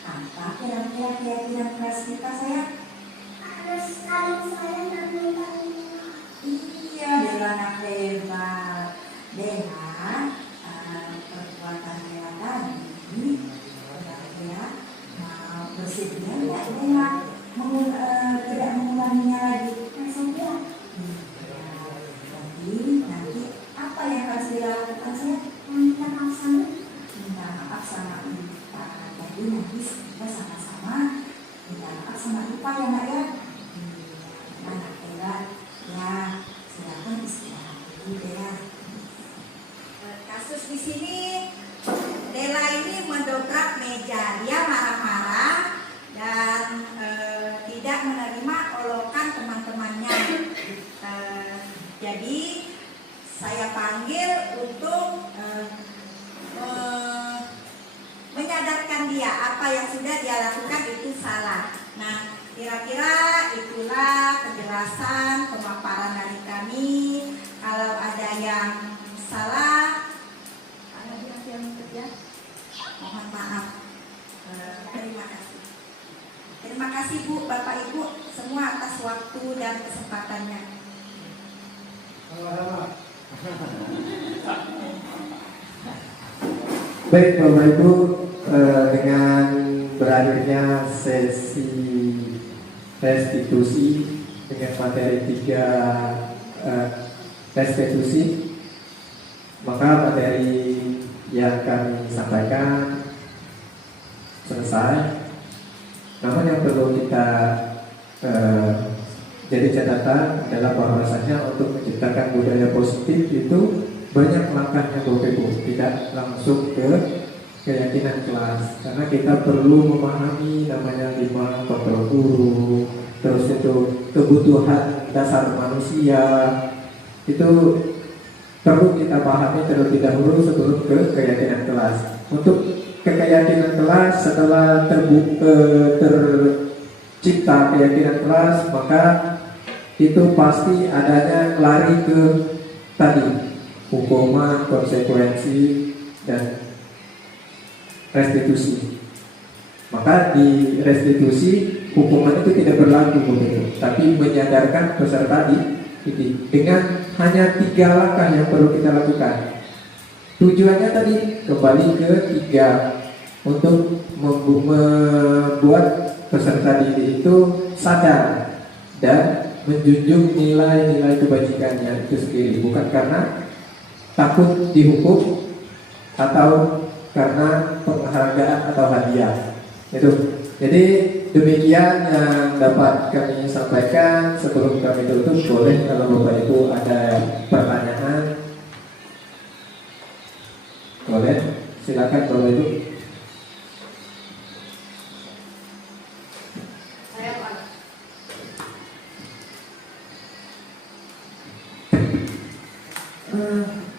apa kira-kira keyakinan kelas kita sayang? Harus saling sayang dan mencintai. Iya, Bella anak hebat. Bella, perbuatan Bella tadi kira-kira bersedia nggak Bella tidak mengulanginya lagi? Bersedia. Jadi nanti apa yang harus Bella lakukan sayang? Minta maaf sama. Minta maaf sama Ipa. Jadi nanti kita sama-sama minta maaf sama Ipa ya nak ya. Anak Bella ya, silakan istirahat dulu Bella. Kasus di sini Bella ini mendobrak meja, dia marah-marah dan tidak menerima olokan teman-temannya. Jadi saya panggil untuk menyadarkan dia apa yang sudah dia lakukan itu salah. Nah, kira-kira itulah penjelasan pemaparan dari kami. Kalau ada yang salah, ada yang kerja, mohon maaf. Terima kasih. Terima kasih Bu, Bapak Ibu semua atas waktu dan kesempatannya. Baik Bapak Ibu, dengan berakhirnya sesi restitusi dengan materi 3 restitusi, maka materi yang kami sampaikan selesai. Namun yang perlu kita jadi catatan adalah bahwasanya untuk menciptakan budaya positif itu banyak langkahnya Bapak Ibu, tidak langsung ke keyakinan kelas, karena kita perlu memahami namanya 5 kontrol guru, terus itu kebutuhan dasar manusia, itu perlu kita pahami terlebih dahulu sebelum ke keyakinan kelas. Untuk ke keyakinan kelas, setelah tercipta keyakinan kelas, maka itu pasti adanya lari ke tadi hukuman, konsekuensi, dan restitusi. Maka di restitusi hukuman itu tidak berlaku begitu, tapi menyadarkan peserta dididik dengan hanya 3 langkah yang perlu kita lakukan. Tujuannya tadi kembali ke 3, untuk membuat peserta didik itu sadar dan menjunjung nilai-nilai kebajikannya itu sendiri, bukan karena takut dihukum atau karena penghargaan atau hadiah. Itu. Jadi demikian yang dapat kami sampaikan. Sebelum kami tutup, boleh kalau Bapak Ibu ada pertanyaan, boleh, silakan Bapak Ibu.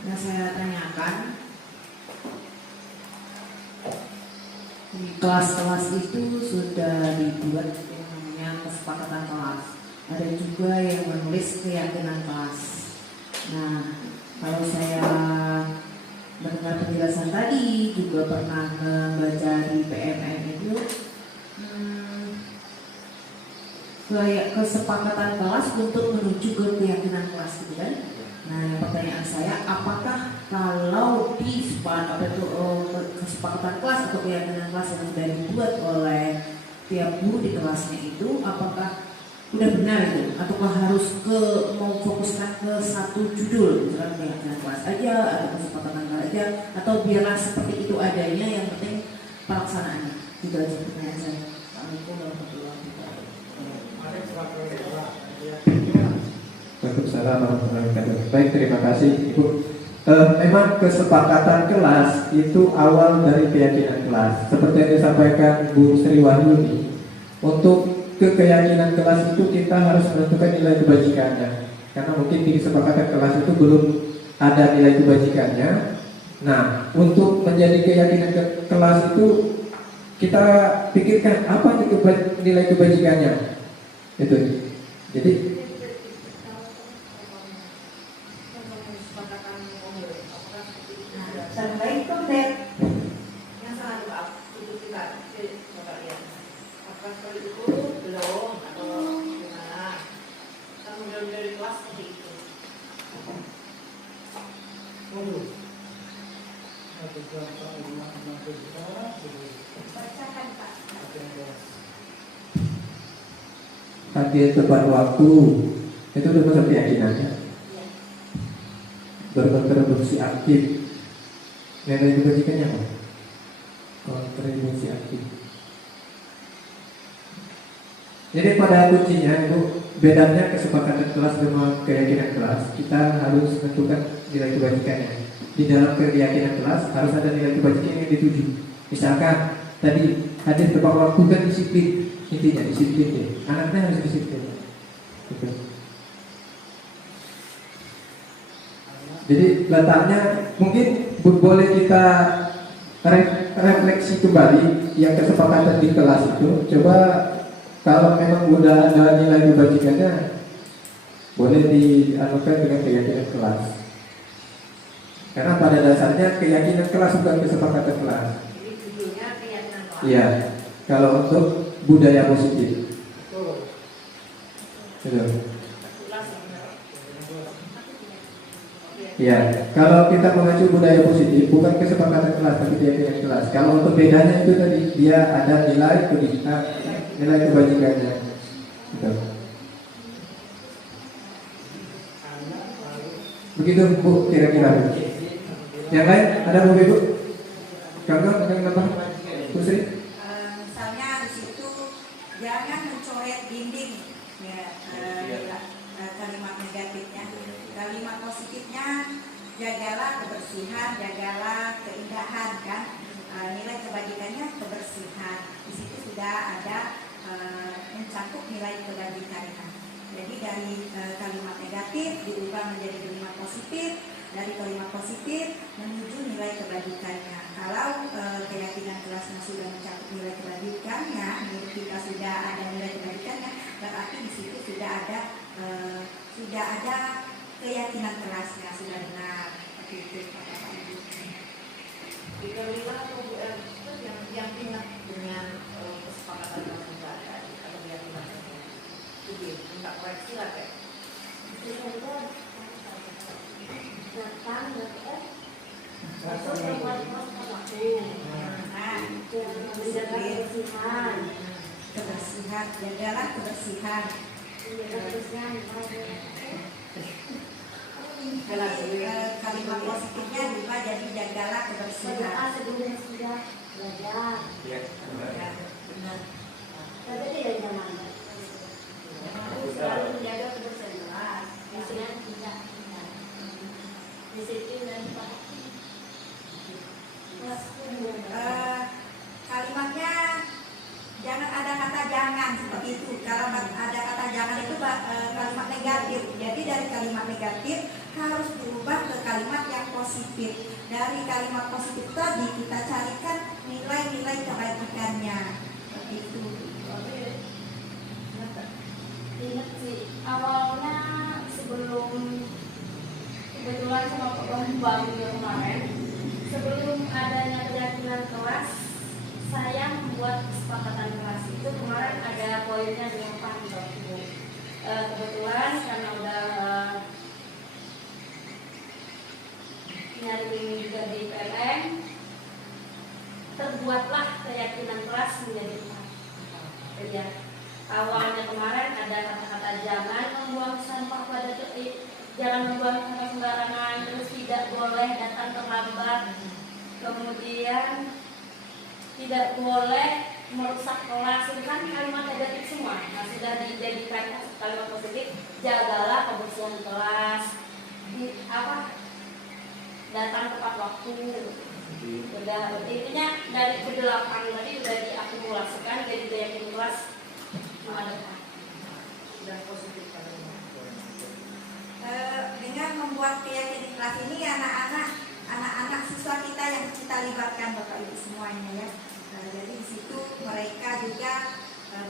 Yang saya tanyakan, di kelas-kelas itu sudah dibuat yang namanya kesepakatan kelas. Ada juga yang menulis keyakinan kelas. Nah, kalau saya mendengar penjelasan tadi, juga pernah membaca di PMN itu kesepakatan kelas untuk menuju ke keyakinan kelas, gitu kan? Nah, pertanyaan saya, apakah kalau di kesepakatan kelas atau keyakinan kelas yang sudah dibuat oleh tiap guru di kelasnya itu, apakah udah benar itu, ataukah harus mau fokuskan ke satu judul, misalkan keyakinan kelas aja atau kesepakatan kelas aja, atau biarlah seperti itu adanya, yang penting pelaksanaannya. Itu aja pertanyaan saya. Assalamualaikum warahmatullahi wabarakatuh. Waalaikumsalam warahmatullahi wabarakatuh. Baik, terima kasih Ibu. Memang kesepakatan kelas itu awal dari keyakinan kelas. Seperti yang disampaikan Bu Sri Wahyuni, untuk ke keyakinan kelas itu kita harus menentukan nilai kebajikannya. Karena mungkin di kesepakatan kelas itu belum ada nilai kebajikannya. Nah, untuk menjadi keyakinan kelas itu kita pikirkan apa itu nilai kebajikannya. Itu. Jadi Sampai konten yang sangat maaf itu kita coba lihat. Apakah seperti itu belum atau gimana? Kita model dari kelas seperti itu. Bacakan Pak. hadir tepat waktu itu udah masuk keyakinannya. Berkontribusi aktif. Nilai kebajikannya apa? Kontribusi aktif. Jadi pada kuncinya itu bedanya kesepakatan kelas dengan keyakinan kelas. Kita harus menentukan nilai kebajikannya. Di dalam keyakinan kelas harus ada nilai kebajikan yang dituju. Misalkan tadi hadir tepat waktu kan disiplin, intinya disiplin ya. Anaknya harus disiplin. Gitu. Jadi letaknya mungkin boleh kita refleksi kembali yang kesepakatan di kelas itu. Coba kalau memang udah ada nilai kebajikannya, boleh dianukan dengan keyakinan kelas. Karena pada dasarnya keyakinan kelas bukan kesepakatan kelas. Jadi judulnya keyakinan kelas. Iya. Kalau untuk budaya positif. Gitu. Ya, kalau kita mengacu budaya positif bukan kesepakatan kelas tapi keyakinan kelas. Kalau untuk bedanya itu tadi dia ada nilai kebajikannya. Gitu. Begitu Bu kira-kira. Yang lain ada Bu Ibu? Kamu ada apa? Bu Sri? Misalnya di situ jangan mencoret dinding ya, kalimat negatifnya. Kalimat positifnya jagalah kebersihan, jagalah keindahan kan. Nilai kebajikannya kebersihan. Di situ sudah ada mencakup nilai kebajikannya. Jadi dari kalimat negatif diubah menjadi kalimat positif, dari kalimat positif menuju nilai kebajikannya. Kalau keyakinan kelasnya sudah mencakup nilai kebajikannya, menurut kita sudah ada nilai kebajikannya, berarti di situ sudah ada keyakinan kelasnya sudah benar. Seperti itu Bapak Ibu. Dikalilah atau Bu R yang ingat dengan kesepakatan yang ada atau keyakinan itu minta koreksi lah kayak. Kebersihan, jagalah kebersihan. Kalimat positifnya juga jadi jagalah kebersihan. Sebelumnya sudah belajar. Ya. Benar. Tapi tidak zaman. Selalu menjaga kebersihan. Maksudnya tidak disiplin dan patuh. Kalimatnya jangan ada kata jangan seperti itu. Kalau ada kata jangan itu kalimat negatif. Jadi dari kalimat negatif harus berubah ke kalimat yang positif. Dari kalimat positif tadi kita carikan nilai-nilai kebajikannya. Seperti itu. Ingat sih, awalnya sebelum kebetulan sama Pak Bambang kemarin, sebelum adanya keyakinan kelas, saya membuat kesepakatan kelas itu kemarin ada poinnya dengan Pak Ibu. Kebetulan karena udah nyari juga di PLN, terbuatlah keyakinan kelas menjadi 4. Ya. Awalnya kemarin ada kata-kata jangan membuang sampah pada jangan membuang sampah sembarangan, terus tidak boleh datang terlambat, kemudian tidak boleh merusak kelas. Itu kan kalimat negatif semua. Nah, sudah dijadikan kalimat positif, jagalah kebersihan kelas, datang tepat waktu. Sudah intinya dari ke-8 tadi sudah diakumulasikan jadi keyakinan kelas Dan positif kalimat. Dengan membuat keyakinan kelas ini anak-anak anak-anak siswa kita yang kita libatkan Bapak Ibu semuanya ya. Jadi di situ mereka juga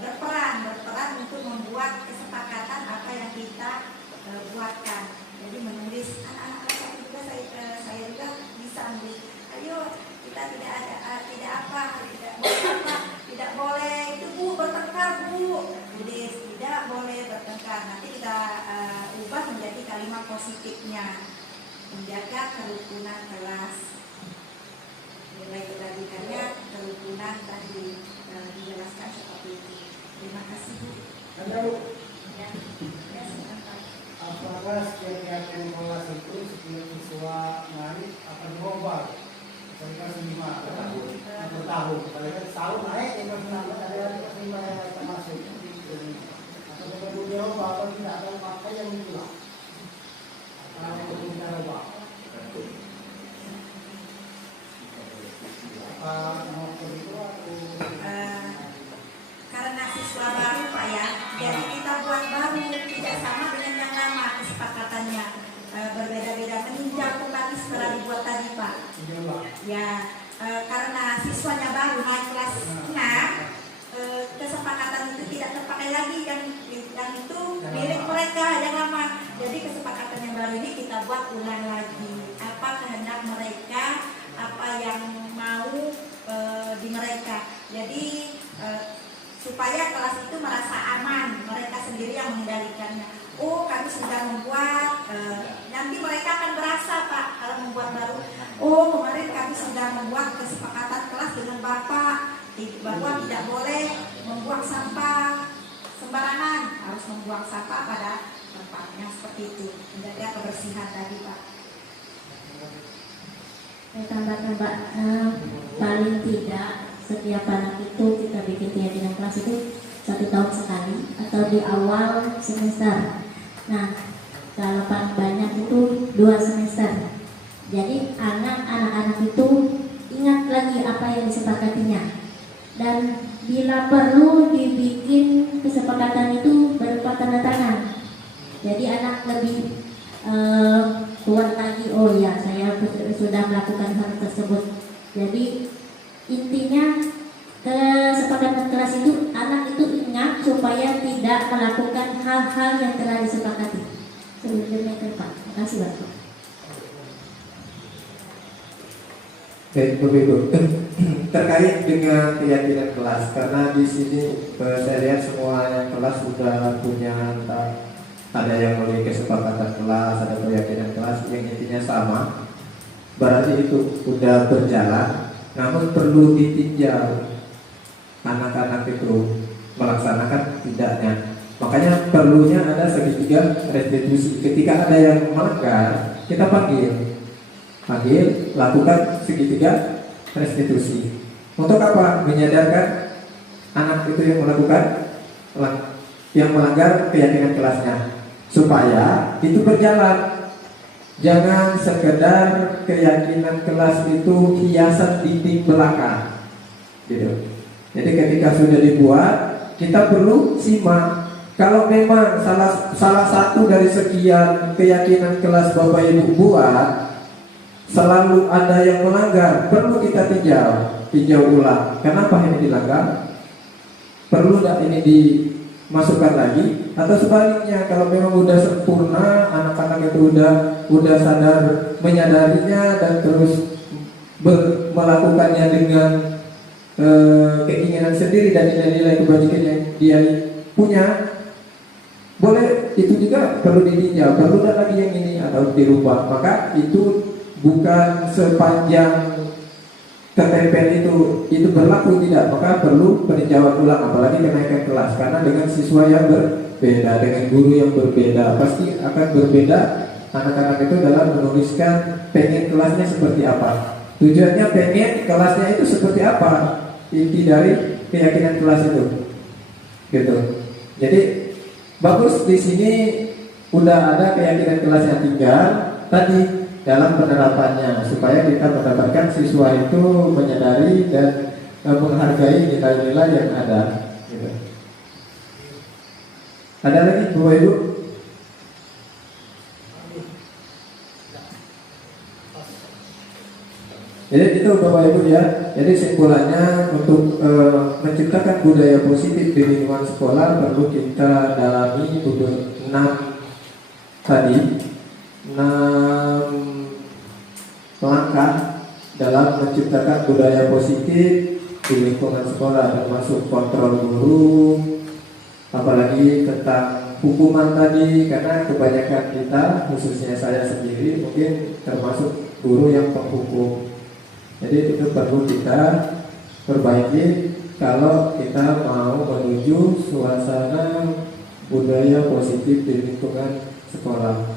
berperan untuk membuat kesepakatan apa yang kita buatkan. Jadi menulis anak-anak kelas 1 juga saya juga bisa menulis. Ayo kita tidak boleh itu Bu bertengkar Bu. Jadi tidak boleh bertengkar. Nanti kita ubah menjadi kalimat positifnya. Menjaga kerukunan kelas. Nilai kebajikannya kerukunan tadi dijelaskan seperti itu. Terima kasih Bu. Ada Bu. Ya, silakan Pak. Apakah setiap kelas itu sebelum siswa naik akan berubah? Misalnya 5 per tahun. Kalau setahun naik, yang pertama ada 5 yang termasuk. Atau perlu dirubah atau tidak, atau pakai yang itulah. Apa yang perlu kita ubah? Karena siswa baru Pak ya, jadi kita buat baru tidak sama dengan yang lama kesepakatannya, berbeda-beda, meninjau kembali setelah dibuat tadi Pak. Ya, karena siswanya baru naik kelas 6, kesepakatan itu tidak terpakai lagi, yang itu milik mereka yang lama. Jadi kesepakatan yang baru ini kita buat ulang lagi, apa kehendak mereka, apa yang mau di mereka. Jadi supaya kelas itu merasa aman, mereka sendiri yang mengendalikannya. Oh, kami sudah membuat, nanti mereka akan berasa Pak kalau membuat baru. Oh, kemarin kami sudah membuat kesepakatan kelas dengan Bapak bahwa tidak boleh membuang sampah sembarangan, harus membuang sampah pada tempatnya, seperti itu, menjaga kebersihan tadi Pak. Saya tambahkan Pak, paling tidak setiap anak itu kita bikin keyakinan kelas itu 1 tahun sekali atau di awal semester. Nah, kalau paling banyak itu 2 semester. Jadi anak-anak itu ingat lagi apa yang disepakatinya. Dan bila perlu dibikin kesepakatan itu berupa tanda tangan. Jadi anak lebih kuat lagi, oh ya saya sudah melakukan hal tersebut. Jadi intinya kesepakatan kelas itu anak itu ingat supaya tidak melakukan hal-hal yang telah disepakati. Sebelumnya Pak, terima kasih Bapak. Baik, Bapak Ibu. Terkait dengan keyakinan kelas, karena di sini saya lihat semua yang kelas sudah punya ada yang memiliki kesepakatan kelas, ada keyakinan kelas yang intinya sama. Berarti itu sudah berjalan, namun perlu ditinjau anak-anak itu melaksanakan tidaknya. Makanya perlunya ada segitiga restitusi. Ketika ada yang melanggar, kita panggil, lakukan segitiga restitusi. Untuk apa? Menyadarkan anak itu yang melanggar keyakinan kelasnya, supaya itu berjalan. Jangan sekedar keyakinan kelas itu hiasan dinding belakang, gitu. Jadi ketika sudah dibuat, kita perlu simak. Kalau memang salah satu dari sekian keyakinan kelas Bapak Ibu buat, selalu ada yang melanggar, perlu kita tinjau ulang. Kenapa ini dilanggar? Perlu tidak ini dimasukkan lagi? Atau sebaliknya, kalau memang sudah sempurna, anak-anak itu udah sadar menyadarinya dan terus melakukannya dengan keinginan sendiri dan nilai-nilai kebajikan yang dia punya, boleh itu juga perlu ditinjau, perlu tidak lagi yang ini atau dirubah. Maka itu bukan sepanjang ketempel itu berlaku, tidak, maka perlu peninjauan ulang, apalagi kenaikan kelas, karena dengan siswa yang berbeda, dengan guru yang berbeda, pasti akan berbeda anak-anak itu dalam menuliskan pengen kelasnya seperti apa, tujuannya pengen kelasnya itu seperti apa, inti dari keyakinan kelas itu, gitu. Jadi bagus di sini udah ada keyakinan kelasnya, tinggal tadi dalam penerapannya supaya kita mendapatkan siswa itu menyadari dan menghargai nilai-nilai yang ada, gitu. Ada lagi Bapak Ibu? Jadi itu Bapak Ibu ya. Jadi simpulannya untuk menciptakan budaya positif di lingkungan sekolah perlu kita dalami 6 tadi 6 langkah dalam menciptakan budaya positif di lingkungan sekolah, termasuk kontrol guru, apalagi tentang hukuman tadi, karena kebanyakan kita, khususnya saya sendiri, mungkin termasuk guru yang penghukum. Jadi itu perlu kita perbaiki kalau kita mau menuju suasana budaya positif di lingkungan sekolah.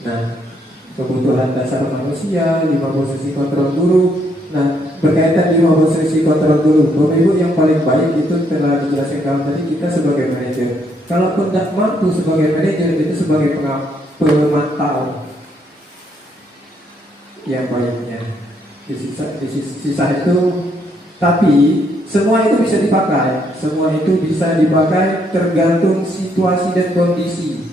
Nah, kebutuhan dasar manusia, 5 posisi kontrol guru. Nah, berkaitan 5 posisi kontrol guru, Bapak Ibu, yang paling baik itu telah dijelaskan kalau tadi kita sebagai manajer. Kalau tidak mampu sebagai manajer, itu sebagai pemantau yang baiknya. Di sisa itu, tapi semua itu bisa dipakai. Semua itu bisa dipakai tergantung situasi dan kondisi.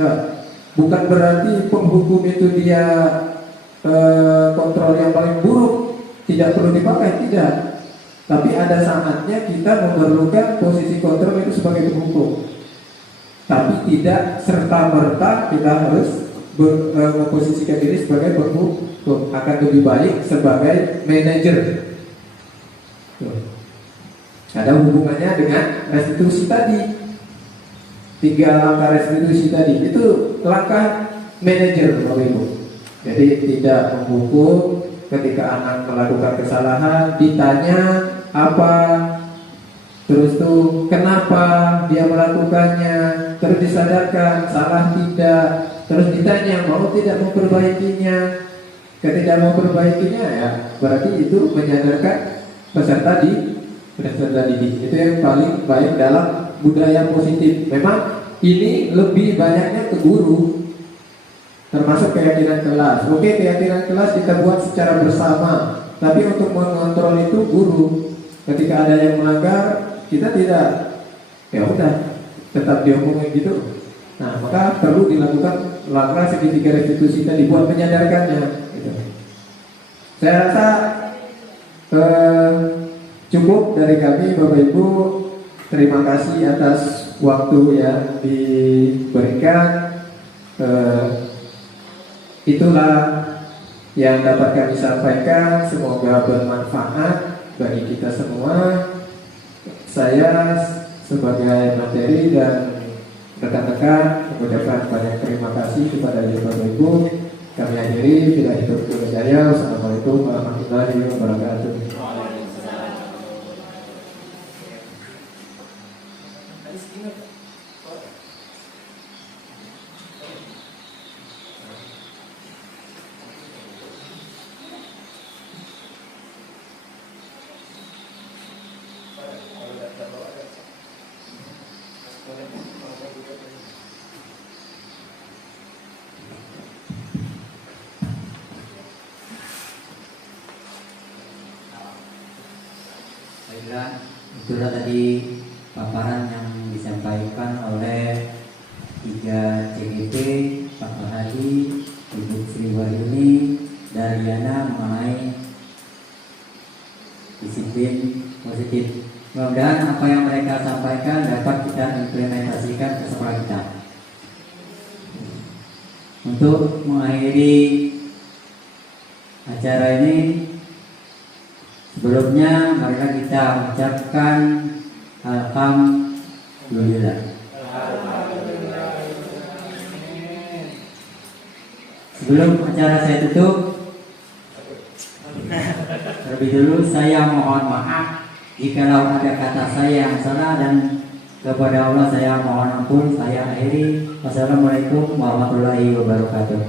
Nah, bukan berarti penghukum itu dia kontrol yang paling buruk tidak perlu dipakai, tidak. Tapi ada saatnya kita memerlukan posisi kontrol itu sebagai penghukum. Tapi tidak serta-merta kita harus memposisikan diri sebagai penghukum. Akan lebih baik sebagai manajer. Ada hubungannya dengan restitusi tadi. 3 langkah restitusi tadi itu langkah manajer, Bapak Ibu. Jadi tidak menghukum ketika anak melakukan kesalahan, ditanya apa, terus tuh kenapa dia melakukannya, terus disadarkan salah tidak, terus ditanya mau tidak memperbaikinya. Ketika memperbaikinya ya berarti itu menyadarkan peserta didik. Itu yang paling baik dalam budaya positif. Memang ini lebih banyaknya ke guru, termasuk keyakinan kelas. Oke, keyakinan kelas kita buat secara bersama, tapi untuk mengontrol itu guru. Ketika ada yang melanggar, kita tidak, ya udah, tetap diomongin gitu. Nah, maka perlu dilakukan langkah segitiga restitusi tadi buat menyadarkannya. Gitu. Saya rasa cukup dari kami, Bapak Ibu. Terima kasih atas waktu yang diberikan. Itulah yang dapat kami sampaikan. Semoga bermanfaat bagi kita semua. Saya sebagai materi dan rekan-rekan mengucapkan banyak terima kasih kepada Bapak Ibu. Kami akhiri. Bila itu berjaya. Wassalamualaikum warahmatullahi wabarakatuh. Baiklah, itulah tadi paparan yang disampaikan oleh 3 CGP, Pak Mahadi, Ibu Sri Wahyuni, Dariana mengenai disiplin positif. Mudah-mudahan apa yang mereka sampaikan dapat kita implementasikan ke sekolah kita. Untuk mengakhiri acara ini, sebelumnya marilah kita ucapkan alhamdulillah. Sebelum acara saya tutup, terlebih dulu saya mohon maaf jikalau ada kata saya yang salah, dan kepada Allah saya mohon ampun. Saya akhiri. Wassalamualaikum warahmatullahi wabarakatuh.